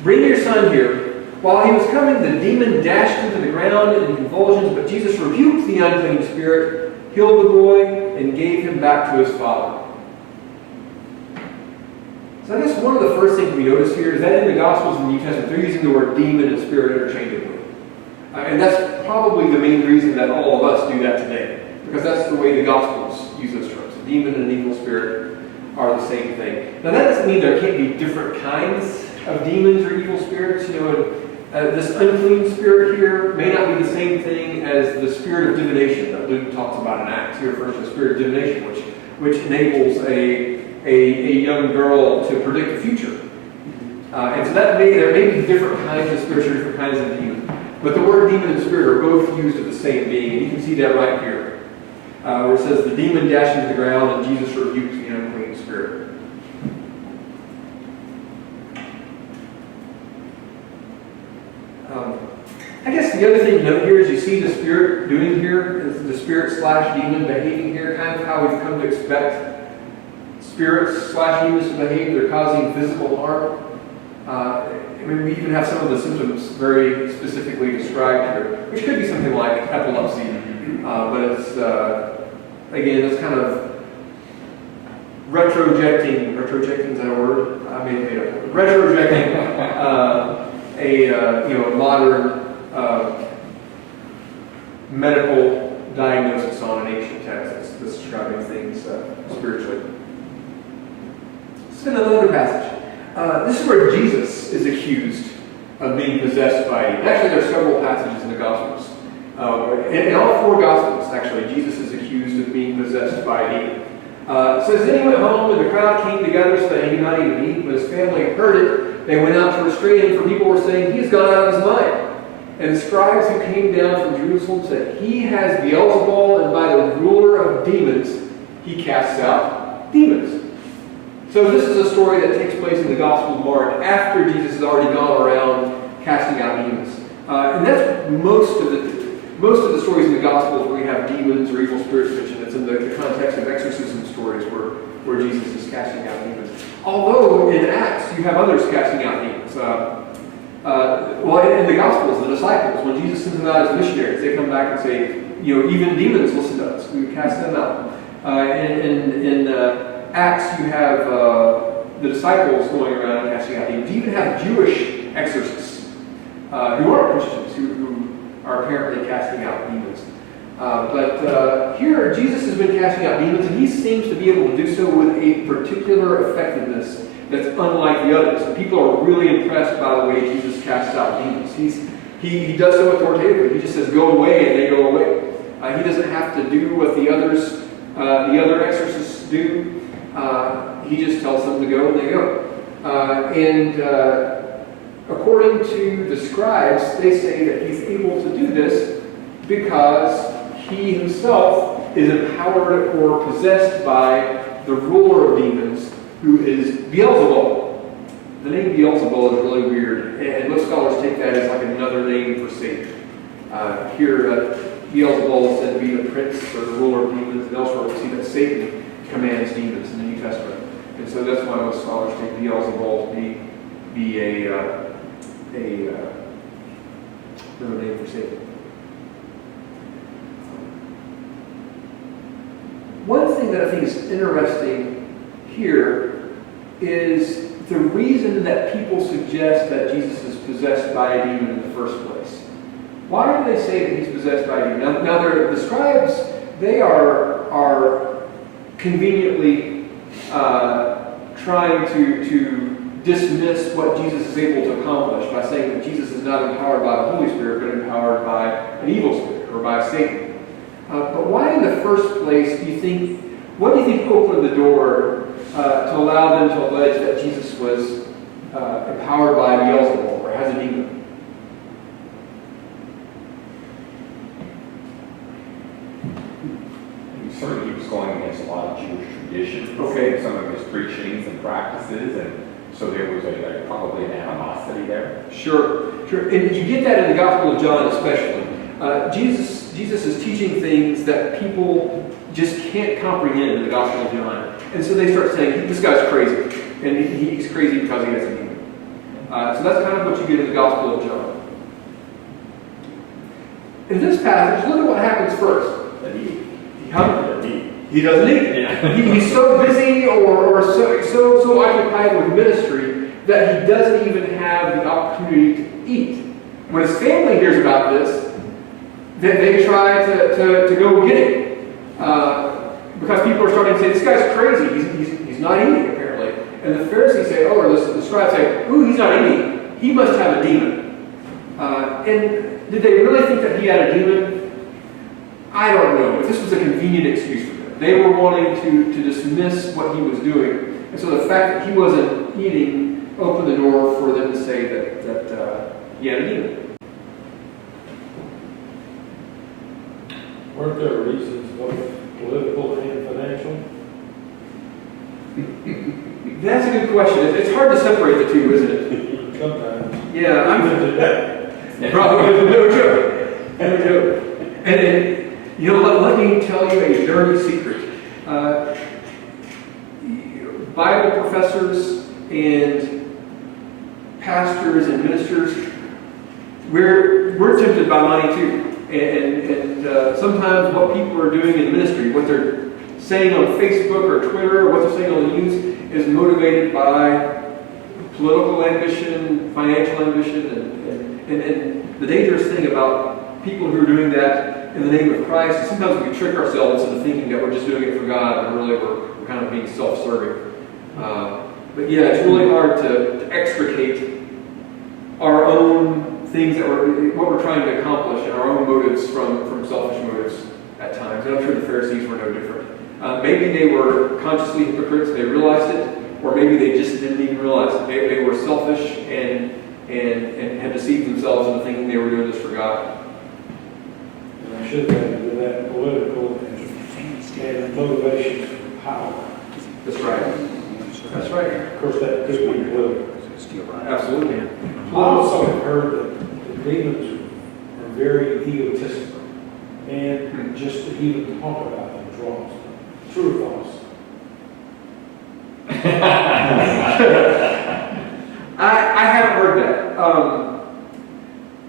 Bring your son here. While he was coming, the demon dashed into the ground in convulsions, but Jesus rebuked the unclean spirit, healed the boy, and gave him back to his father. So I guess one of the first things we notice here is that in the Gospels in the New Testament, they're using the word demon and spirit interchangeably. And that's probably the main reason that all of us do that today, because that's the way the Gospels use those terms. A demon and an evil spirit are the same thing. Now that doesn't mean there can't be different kinds of demons or evil spirits. This unclean spirit here may not be the same thing as the spirit of divination that Luke talks about in Acts. He refers to the spirit of divination, which enables a young girl to predict the future. And so there may be different kinds of spirits or different kinds of demons. But the word demon and spirit are both used of the same being, and you can see that right here, where it says the demon dashed into the ground and Jesus rebuked the unclean spirit. I guess the other thing to note here is you see the spirit doing here, is the spirit/demon behaving here, kind of how we've come to expect spirits/demons to behave. They're causing physical harm. We even have some of the symptoms very specifically described here, which could be something like epilepsy, but it's, again, it's kind of retrojecting, is that a word? I made it up. Retrojecting a modern medical diagnosis on an ancient text that's describing things spiritually. Let's spin another passage. This is where Jesus is accused of being possessed by demons. Actually, there are several passages in the Gospels. In all four Gospels, actually, Jesus is accused of being possessed by a demon. It says, then he went home, and the crowd came together so that he could not even eat. When his family heard it, they went out to restrain him, for people were saying, he has gone out of his mind. And the scribes who came down from Jerusalem said, he has Beelzebul, and by the ruler of demons, he casts out demons. So this is a story that takes place in the Gospel of Mark after Jesus has already gone around casting out demons. And that's most of the stories in the Gospels where we have demons or evil spirits mentioned. It's in the context of exorcism stories where Jesus is casting out demons. Although in Acts you have others casting out demons. In the Gospels, the disciples, when Jesus sends them out as missionaries, they come back and say, even demons listen to us. We cast them out. In Acts, you have the disciples going around casting out demons. You even have Jewish exorcists who aren't Christians, who are apparently casting out demons. But here, Jesus has been casting out demons, and he seems to be able to do so with a particular effectiveness that's unlike the others. And people are really impressed by the way Jesus casts out demons. He does so authoritatively. He just says, go away, and they go away. He doesn't have to do what the other exorcists do. He just tells them to go, and they go. According to the scribes, they say that he's able to do this because he himself is empowered or possessed by the ruler of demons, who is Beelzebul. The name Beelzebul is really weird, and most scholars take that as like another name for Satan. Here, Beelzebul is said to be the prince or the ruler of demons, and elsewhere we see that Satan commands demons in the New Testament. And so that's why most scholars take Beelzebul to be another name for Satan. One thing that I think is interesting here is the reason that people suggest that Jesus is possessed by a demon in the first place. Why do they say that he's possessed by a demon? Now the scribes, they are conveniently trying to dismiss what Jesus is able to accomplish by saying that Jesus is not empowered by the Holy Spirit, but empowered by an evil spirit, or by Satan. But why in the first place what do you think opened the door to allow them to allege that Jesus was empowered by Beelzebul, or has a demon? Certainly he was going against a lot of Jewish traditions. Okay. Some of his preachings and practices, and so there was probably an animosity there. Sure. And you get that in the Gospel of John especially. Jesus is teaching things that people just can't comprehend in the Gospel of John. And so they start saying, this guy's crazy. And he's crazy because he has a demon. So that's kind of what you get in the Gospel of John. In this passage, look at what happens first. He doesn't eat. Yeah. He's so busy or so occupied with ministry that he doesn't even have the opportunity to eat. When his family hears about this, they try to go get him. Because people are starting to say, this guy's crazy. He's not eating, apparently. And the Pharisees say, or the scribes say, ooh, he's not eating. He must have a demon. And did they really think that he had a demon? I don't know, but this was a convenient excuse for them. They were wanting to dismiss what he was doing. And so the fact that he wasn't eating opened the door for them to say that he had a demon. Weren't there reasons, both political and financial? That's a good question. It's hard to separate the two, isn't it? Sometimes. Yeah, Even today. probably no joke. No joke. And let me tell you a dirty secret. Bible professors and pastors and ministers, we're tempted by money too. And sometimes what people are doing in ministry, what they're saying on Facebook or Twitter, or what they're saying on the news, is motivated by political ambition, financial ambition, and the dangerous thing about people who are doing that in the name of Christ is sometimes we trick ourselves into thinking that we're just doing it for God, and really we're kind of being self-serving. But yeah, it's really hard to extricate our own things what we're trying to accomplish and our own motives from selfish motives at times. And I'm sure the Pharisees were no different. Maybe they were consciously hypocrites, they realized it, or maybe they just didn't even realize it. They were selfish and had deceived themselves into thinking they were doing this for God. And I should add to that political and motivations for power. That's right. That's right. Of course, that could be political. Absolutely. I also have heard that the demons are very egotistical, and just to even talk about them draws them. True or false? I haven't heard that.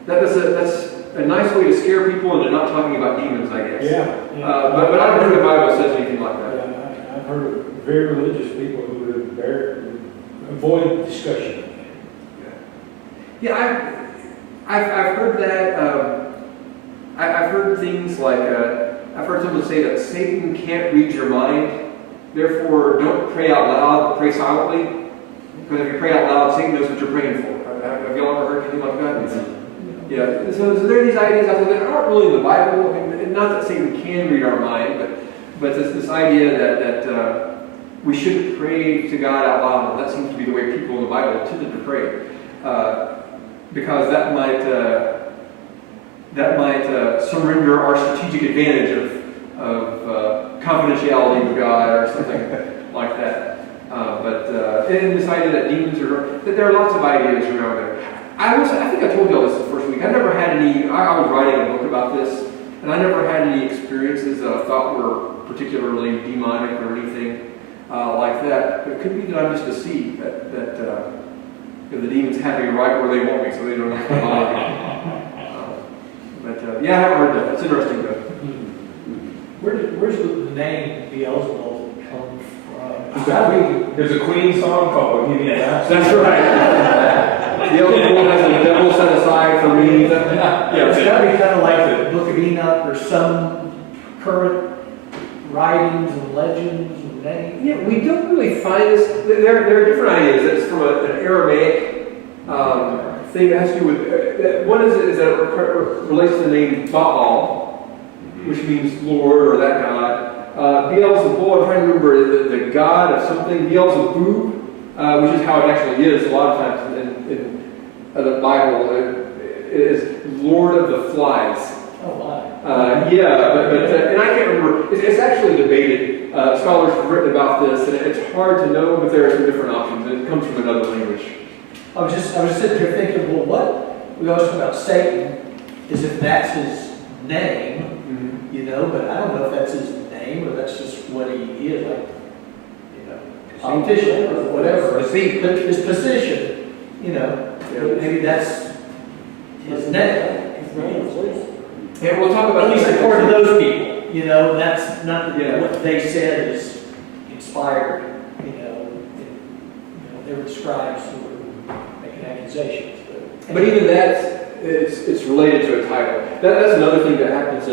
That's a nice way to scare people into not talking about demons, I guess. Yeah. But I don't think the Bible says anything like that. Yeah, I've heard of very religious people who would avoid discussion. Yeah, I've heard that. I've heard things like I've heard someone say that Satan can't read your mind. Therefore, don't pray out loud, but pray silently. Because if you pray out loud, Satan knows what you're praying for. Have you all ever heard anything like that? Yeah. So there are these ideas out there that aren't really in the Bible. I mean, not that Satan can read our mind, but this idea that we shouldn't pray to God out loud. That seems to be the way people in the Bible tended to pray, because that might surrender our strategic advantage of confidentiality with God or something like that. And this idea that demons that there are lots of ideas around there. I think I told you all this the first week. I never had any. I was writing a book about this, and I never had any experiences that I thought were particularly demonic or anything. like that. But it could be that I'm just deceived, that the demons have me right where they want me, so they don't have to bother me. Yeah, I haven't heard that. It's interesting though. Where's the name Beelzebub come from? There's a Queen song called Bohemian Rhapsody. That's right. Beelzebub has a devil set aside for me. Yeah, It's got to be kind of like the Book of Enoch or some current writings and legends and names. Yeah, we don't really find this. There are different ideas. It's from an Aramaic thing that has to do with. One is that it relates to the name Baal, which means Lord or that God. Beelzebub, I'm trying to remember the god of something. Beelzebub, which is how it actually is. A lot of times in the Bible, it is Lord of the Flies. Oh, wow. And I can't remember. It's actually debated. Scholars have written about this, and it's hard to know, but there are some different options. And it comes from another language. I was just sitting here thinking, well, what we always talk about Satan is if that's his name, you know, but I don't know if that's his name or that's just what he is, like, you know, politician or whatever. His position, you know, maybe that's his name. And we'll talk about At least according to those people, you know, that's not what they said is inspired, you know, they were the scribes who were making accusations. But even that, it's related to a title. That's another thing that happens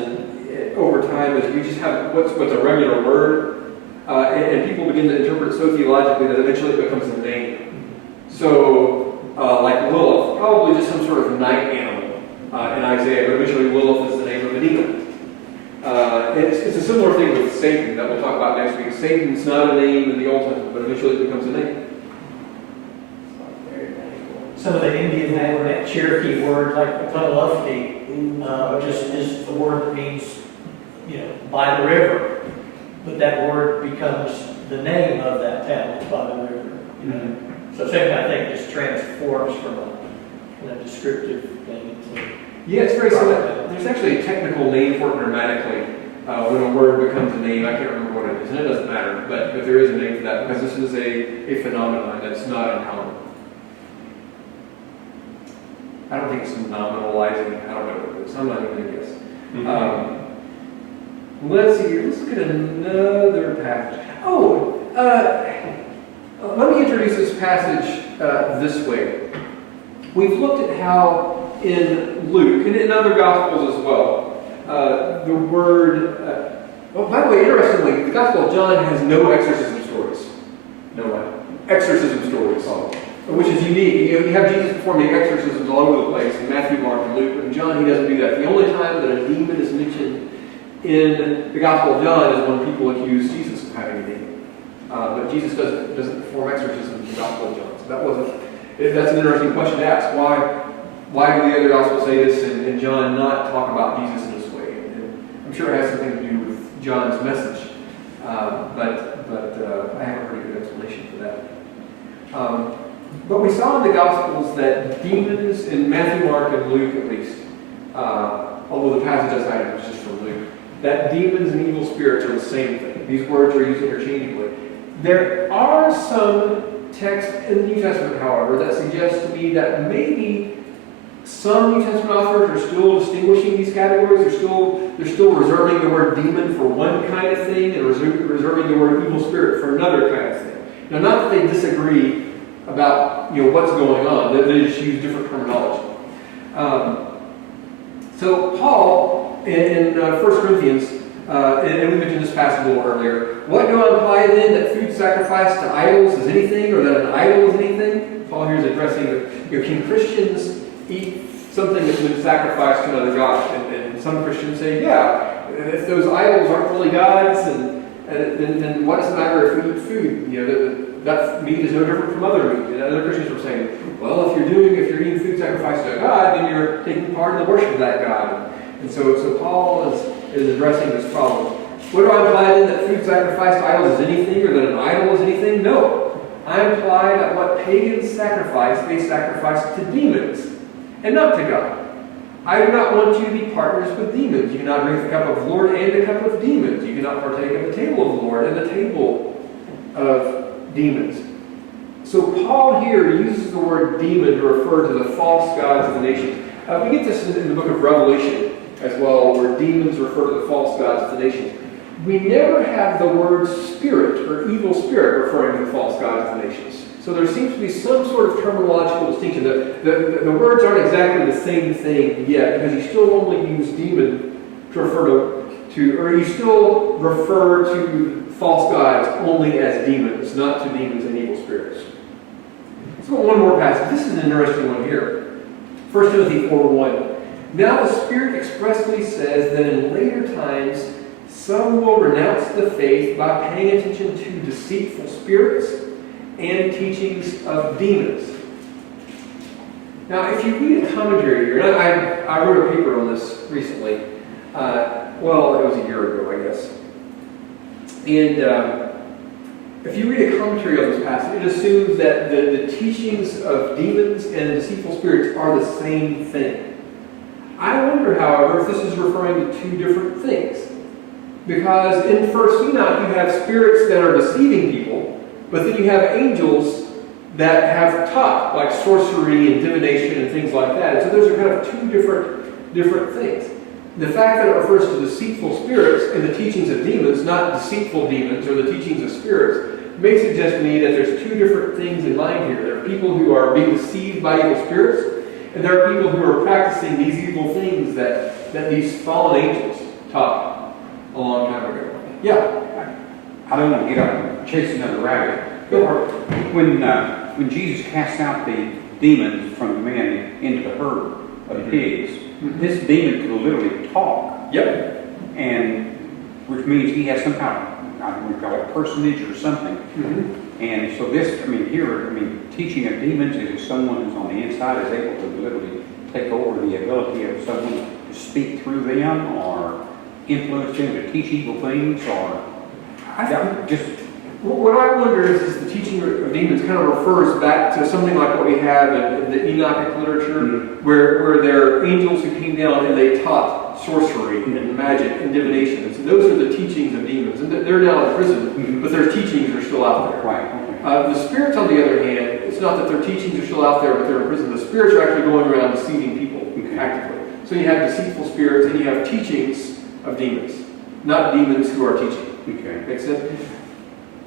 over time is we just have what's a regular word, and people begin to interpret it so theologically that eventually it becomes a name. So, like Lilith, probably just some sort of night animal in Isaiah, but eventually Lilith is the name of a demon. It's a similar thing with Satan that we'll talk about next week. Satan's not a name in the Old Testament, but eventually it becomes a name. Some of the Indian that Cherokee word, like Punalufti, just is a word that means, you know, by the river. But that word becomes the name of that town, by the river. You know? So same kind of thing, just transforms from a descriptive thing into. Yeah, it's very similar. There's actually a technical name for it grammatically when a word becomes a name. I can't remember what it is, and it doesn't matter. But there is a name for that because this is a phenomenon that's not uncommon. I don't think it's nominalizing. I don't know what it is. I'm not even going to guess. Let's see here. Let's look at another passage. Let me introduce this passage this way. We've looked at how in Luke, and in other Gospels as well, the word... by the way, interestingly, the Gospel of John has no exorcism stories. No what? Exorcism stories. Which is unique. You have Jesus performing exorcisms all over the place in Matthew, Mark, and Luke, but in John he doesn't do that. The only time that a demon is mentioned in the Gospel of John is when people accuse Jesus of having a demon. But Jesus doesn't perform exorcisms in the Gospel of John. So that's an interesting question to ask. Why do the other Gospels say this and John not talk about Jesus in this way? And I'm sure it has something to do with John's message, but I haven't heard a good explanation for that. But we saw in the Gospels that demons, in Matthew, Mark, and Luke at least, although the passage I cited was just from Luke, that demons and evil spirits are the same thing. These words are used interchangeably. There are some texts in the New Testament, however, that suggest to me that maybe some New Testament authors are still distinguishing these categories. They're still reserving the word demon for one kind of thing and reserving the word evil spirit for another kind of thing. Now, not that they disagree about what's going on. They just use different terminology. So Paul in 1 Corinthians, and we mentioned this passage a little earlier, what do I imply then, that food sacrificed to idols is anything, or that an idol is anything? Paul here is addressing can Christians eat something that's been sacrificed to another god? And some Christians say, yeah, if those idols aren't really gods, then what does it matter if we eat food? That meat is no different from other meat. And other Christians were saying, well, if you're eating food sacrificed to a god, then you're taking part in the worship of that god. And so Paul is addressing this problem. What do I imply then, that food sacrificed to idols is anything, or that an idol is anything? No. I imply that what pagans sacrifice, they sacrifice to demons, and not to God. I do not want you to be partners with demons. You cannot drink the cup of the Lord and the cup of demons. You cannot partake of the table of the Lord and the table of demons. So Paul here uses the word demon to refer to the false gods of the nations. We get this in the book of Revelation as well, where demons refer to the false gods of the nations. We never have the word spirit or evil spirit referring to the false gods of the nations. So there seems to be some sort of terminological distinction. The words aren't exactly the same thing yet, because you still only use demon to refer to, or you still refer to false gods only as demons, not to demons and evil spirits. Let's go one more passage. This is an interesting one here. 1 Timothy 4:1. Now the Spirit expressly says that in later times some will renounce the faith by paying attention to deceitful spirits and teachings of demons. Now, if you read a commentary here, and I wrote a paper on this recently. Well, it was a year ago, I guess. And if you read a commentary on this passage, it assumes that the teachings of demons and deceitful spirits are the same thing. I wonder, however, if this is referring to two different things. Because in 1 Enoch, you have spirits that are deceiving people, but then you have angels that have taught, like sorcery and divination and things like that. And so those are kind of two different things. The fact that it refers to deceitful spirits and the teachings of demons, not deceitful demons or the teachings of spirits, may suggest to me that there's two different things in mind here. There are people who are being deceived by evil spirits, and there are people who are practicing these evil things that these fallen angels taught a long time ago. Yeah? I don't want to get up and chase another rabbit. When Jesus cast out the demons from the man into the herd of pigs, this demon could literally talk. Yep. And which means he has some kind of, I don't know, call it personage or something. And so this, teaching of demons is if someone who's on the inside is able to literally take over the ability of someone to speak through them or influence them to teach evil things or just... What I wonder is the teaching of demons kind of refers back to something like what we have in the Enochic literature, where there are angels who came down and they taught sorcery and magic and divination. And so those are the teachings of demons. And they're now in prison, but their teachings are still out there. Right. Okay. The spirits, on the other hand, it's not that their teachings are still out there, but they're in prison. The spirits are actually going around deceiving people actively. So you have deceitful spirits and you have teachings of demons, not demons who are teaching. Okay. Makes sense?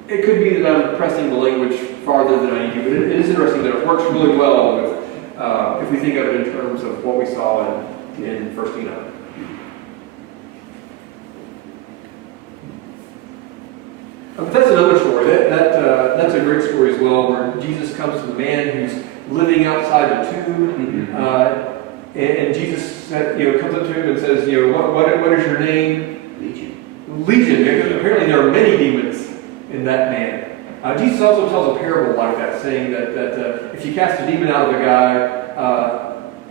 It could be that I'm pressing the language farther than I need to, but it is interesting that it works really well with, if we think of it in terms of what we saw in 1 Enoch. But that's another story. That's a great story as well, where Jesus comes to the man who's living outside the tomb, and Jesus comes up to him and says, what is your name? Legion. Because apparently there are many demons in that man. Jesus also tells a parable like that, saying that if you cast a demon out of a guy,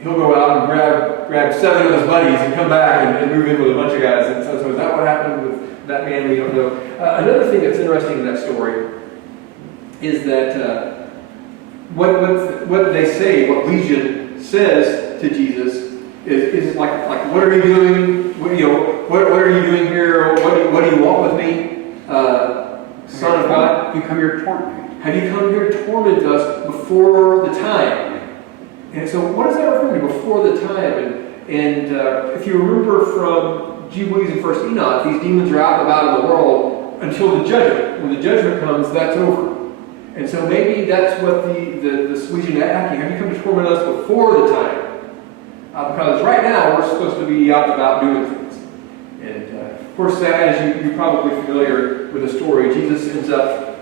he'll go out and grab 7 of his buddies and come back and move in with a bunch of guys. And so is that what happened with that man? We don't know. Another thing that's interesting in that story is that what they say, what Legion says to Jesus is like what are you doing? What are you doing here? What do you want with me? Son of God, you come here to torment me. Have you come here to torment us before the time? And so what does that refer to, before the time? And if you remember from Jubilees and 1 Enoch, these demons are out and about in the world until the judgment. When the judgment comes, that's over. And so maybe that's what this Legion asking. Have you come to torment us before the time? Because right now we're supposed to be out and about doing things. And of course, as you're probably familiar with the story, Jesus ends up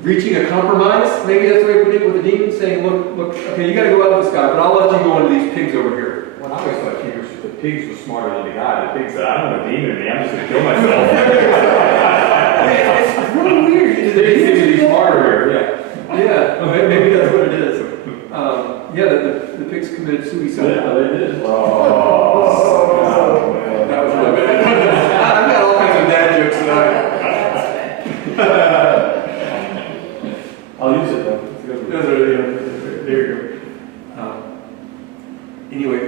reaching a compromise. Maybe that's the way to put it, with the demons, saying, look, okay, you got to go out with this guy, but I'll let you go into these pigs over here. Well, I always thought the pigs were smarter than the guy. The pig said, I don't want a demon in me, I'm just going to kill myself. It's really weird. The pigs seem to be smarter here, Yeah, maybe that's what it is. The pigs committed suicide. Yeah, they did. That was really bad. I've got all kinds of dad jokes tonight. I'll use it though. There you go. Anyway,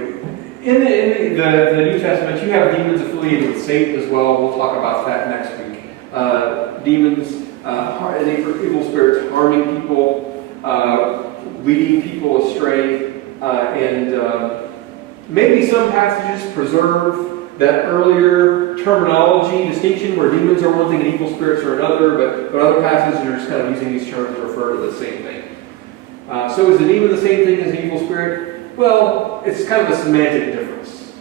in the New Testament, you have demons affiliated with Satan as well. We'll talk about that next week. demons, evil spirits harming people, leading people astray, and maybe some passages preserve that earlier terminology distinction where demons are one thing and evil spirits are another, but other passages are just kind of using these terms to refer to the same thing. So is the demon the same thing as an evil spirit? Well, it's kind of a semantic difference.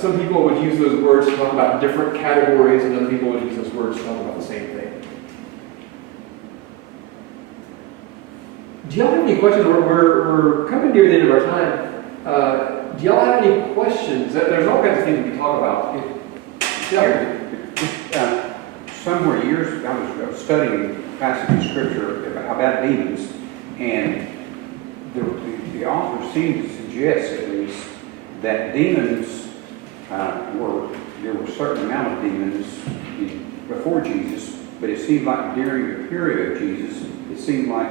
Some people would use those words to talk about different categories, and other people would use those words to talk about the same thing. Do y'all have any questions? We're coming near the end of our time. Do y'all have any questions? There's all kinds of things we can talk about. Yeah. Somewhere years ago, I was studying a passage of scripture about demons, and the author seemed to suggest, at least, that demons there were a certain amount of demons before Jesus, but it seemed like during the period of Jesus, it seemed like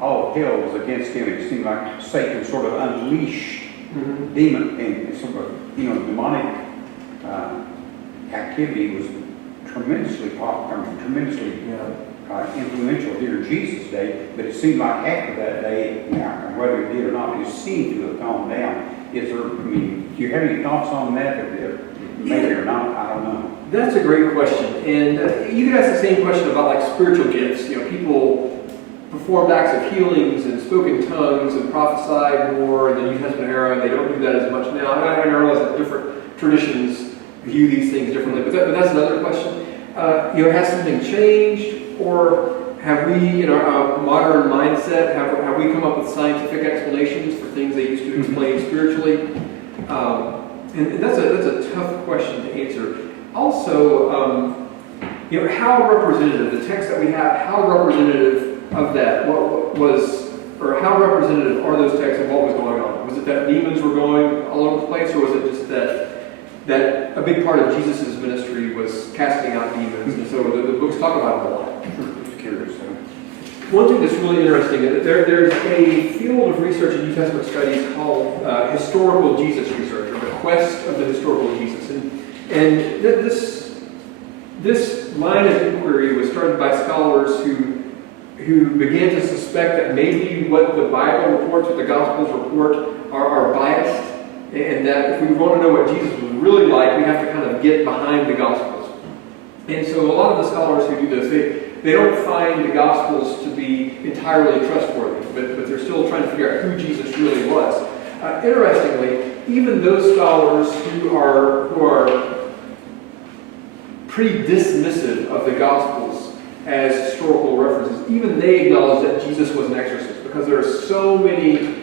all hell was against him. It seemed like Satan sort of unleashed demon and sort of demonic activity was tremendously popular, tremendously influential during Jesus' day. But it seemed like after that day, whether it did or not, it seemed to have gone down. Is there? Do you have any thoughts on that? Maybe or not? I don't know. That's a great question, and you could ask the same question about like spiritual gifts. People performed acts of healings and spoke in tongues and prophesied more in the New Testament era. They don't do that as much now. And I realize that different traditions view these things differently, but that's another question. Has something changed, or have we, in our modern mindset, have we come up with scientific explanations for things they used to explain spiritually? And that's a tough question to answer. Also, how representative the text that we have? How representative of that? How representative are those texts of what was going on? Was it that demons were going all over the place, or was it just that a big part of Jesus' ministry was casting out demons? And so the books talk about it a lot. Just curious. One thing that's really interesting, there's a field of research in New Testament studies called historical Jesus research, or the quest of the historical Jesus. And this line of inquiry was started by scholars who began to suspect that maybe what the Bible reports, what the Gospels report, are biased, and that if we want to know what Jesus was really like, we have to kind of get behind the Gospels. And so a lot of the scholars who do this, they don't find the Gospels to be entirely trustworthy, but they're still trying to figure out who Jesus really was. Interestingly, even those scholars who are pretty dismissive of the Gospels as historical references, even they acknowledge that Jesus was an exorcist, because there are so many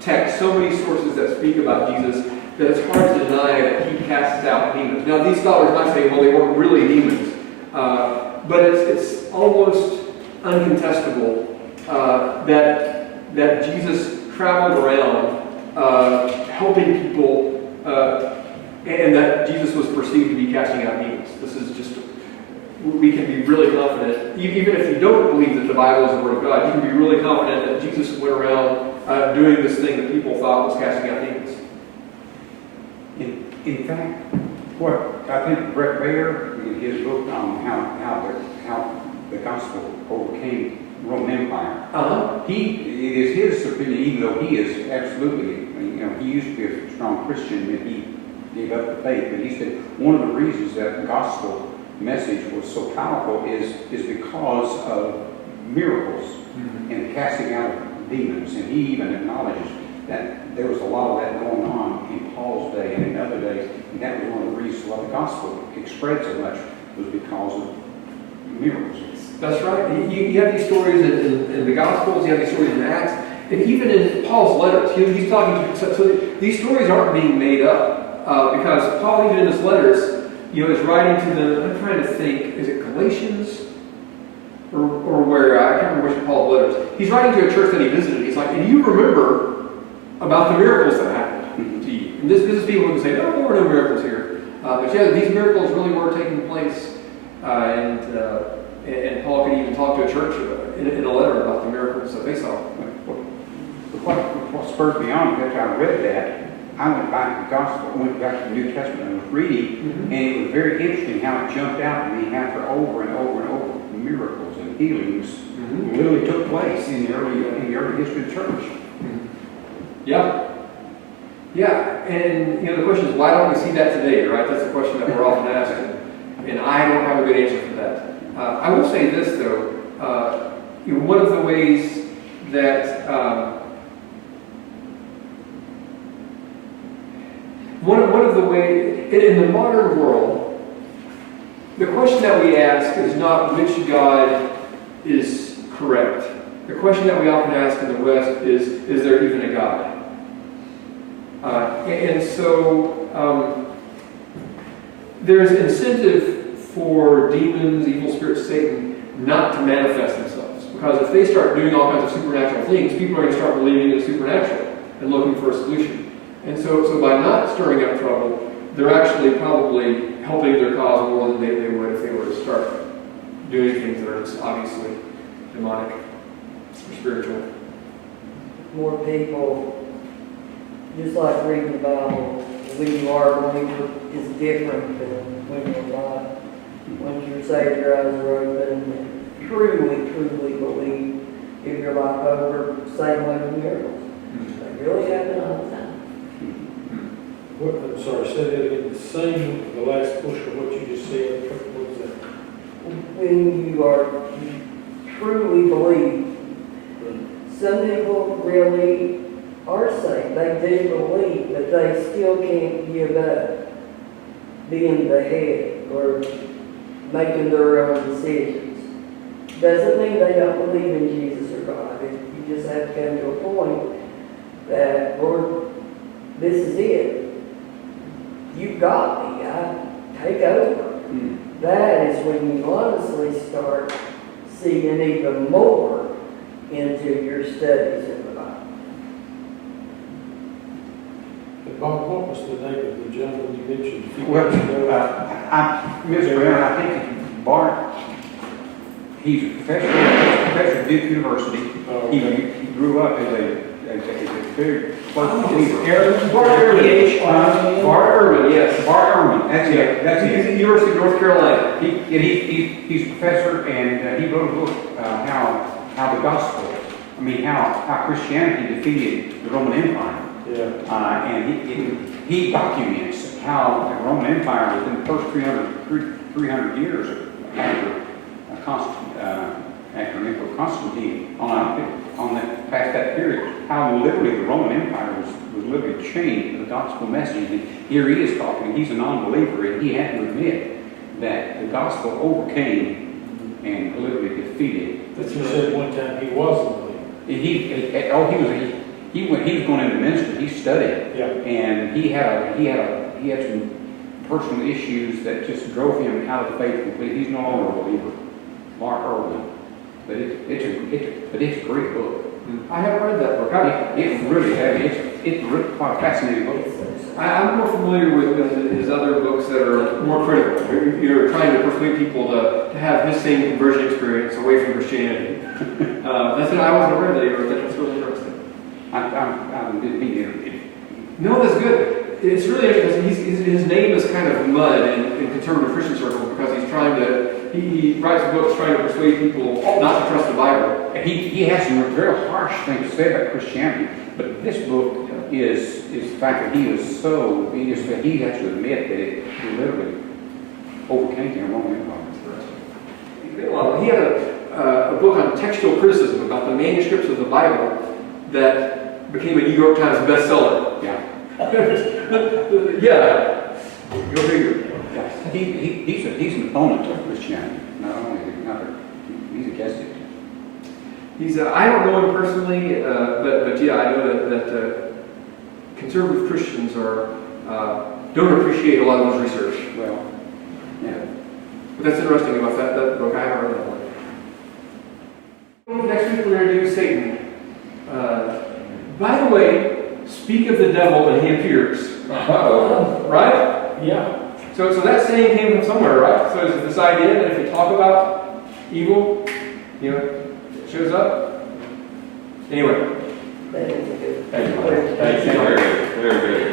texts, so many sources that speak about Jesus, that it's hard to deny that he casts out demons. Now, these scholars might say, well, they weren't really demons, but it's almost uncontestable that Jesus traveled around helping people, and that Jesus was perceived to be casting out demons. This is just, we can be really confident, even if you don't believe that the Bible is the Word of God, you can be really confident that Jesus went around doing this thing that people thought was casting out demons. In fact, what I think Brett Baer, in his book on how the gospel overcame Roman Empire, it is his opinion, even though he is absolutely, he used to be a strong Christian and he gave up the faith, but he said one of the reasons that the gospel message was so powerful is because of miracles and the casting out of demons. And he even acknowledges that there was a lot of that going on in Paul's day and in other days, and that was one of the reasons why the gospel spread so much, was because of miracles. That's right. You have these stories in the Gospels, you have these stories in Acts, and even in Paul's letters. He's talking, so these stories aren't being made up, because Paul, even in his letters, is writing to them. I'm trying to think, is it Galatians? Or where, I can't remember which Paul's letters. He's writing to a church that he visited. He's like, and you remember about the miracles that happened to you. And this is people who say, no, there were no miracles here. But yeah, these miracles really were taking place. And Paul could even talk to a church in a letter about the miracles that they saw. What spurred me on, after I read that, I went back to the gospel, went back to the New Testament and was reading, and it was very interesting how it jumped out to me after over and over and over miracles and healings literally took place in the early history of the church. Yeah. Yeah, and the question is, why don't we see that today, right? That's the question that we're often asking. And I don't have a good answer for that. I will say this, though. One of the ways that one of the ways in the modern world, the question that we ask is not which God is correct. The question that we often ask in the West is there even a God? And so there's incentive for demons, evil spirits, Satan, not to manifest themselves. Because if they start doing all kinds of supernatural things, people are going to start believing in the supernatural and looking for a solution. And so by not stirring up trouble, they're actually probably helping their cause more than they would if they were to start doing things that are just obviously demonic or spiritual. More people, just like reading the Bible, when you are a believer is different than when you're not. Once you're saved, your eyes are open, and truly believe, give your life over, same way with miracles. They really happen all the time. What, I'm sorry, say that again, the last portion of what you just said, what was that? When you truly believe, some people really are saved. They do believe, but they still can't give up being the head or making their own decisions. Doesn't mean they don't believe in Jesus or God. You just have to come to a point that, Lord, this is it. You've got me. I take over. That is when you honestly start seeing even more into your studies in the Bible. And Bob, what was the name of the gentleman you mentioned? a few Well, minutes ago? Mr. Brown, I think Bart, he's a professor at Duke University. He grew up as a very close believer. Bart Ehrman. Bart Ehrman, yes. Bart Ehrman, that's it. He's at the University of North Carolina. He's a professor, and he wrote a book, how the gospel, how Christianity defeated the Roman Empire. Yeah. And he documents how the Roman Empire, within the first 300 years after Emperor Constantine, past that period, how literally the Roman Empire was literally chained to the gospel message. And here he is talking, he's a non-believer, and he had to admit that the gospel overcame and literally defeated. But you said one time he wasn't a believer. He was going into ministry. He studied, Yeah. and he had some personal issues that just drove him out of the faith completely. He's no longer a believer. Mark Irwin, but it's a great book. I haven't read that book. It's really heavy. It's really quite a fascinating book. I'm more familiar with his other books that are more critical. You're trying to persuade people to have his same conversion experience away from Christianity. That's what I wasn't aware that he wrote that. That's really interesting. I didn't mean to. No, that's good. It's really interesting. His name is kind of mud in conservative Christian circles because he's trying to. He writes books trying to persuade people not to trust the Bible. He has some very harsh things to say about Christianity, but this book is the fact that he has to admit that it literally overcame the Roman Empire. Well, he had a book on textual criticism about the manuscripts of the Bible that became a New York Times bestseller. Yeah. Yeah. Go figure. Yeah. He's an opponent of Christianity. He's against it. I don't know him personally, but yeah, I know that conservative Christians don't appreciate a lot of his research. Well, yeah. But that's interesting about that book. I haven't read that one. Next week we're going to do Satan. By the way, speak of the devil and he appears. Right? Yeah. So that saying came from somewhere, right? So it's this idea that if you talk about evil, it shows up. Anyway. That is a good. Thank you. Very good. Very good.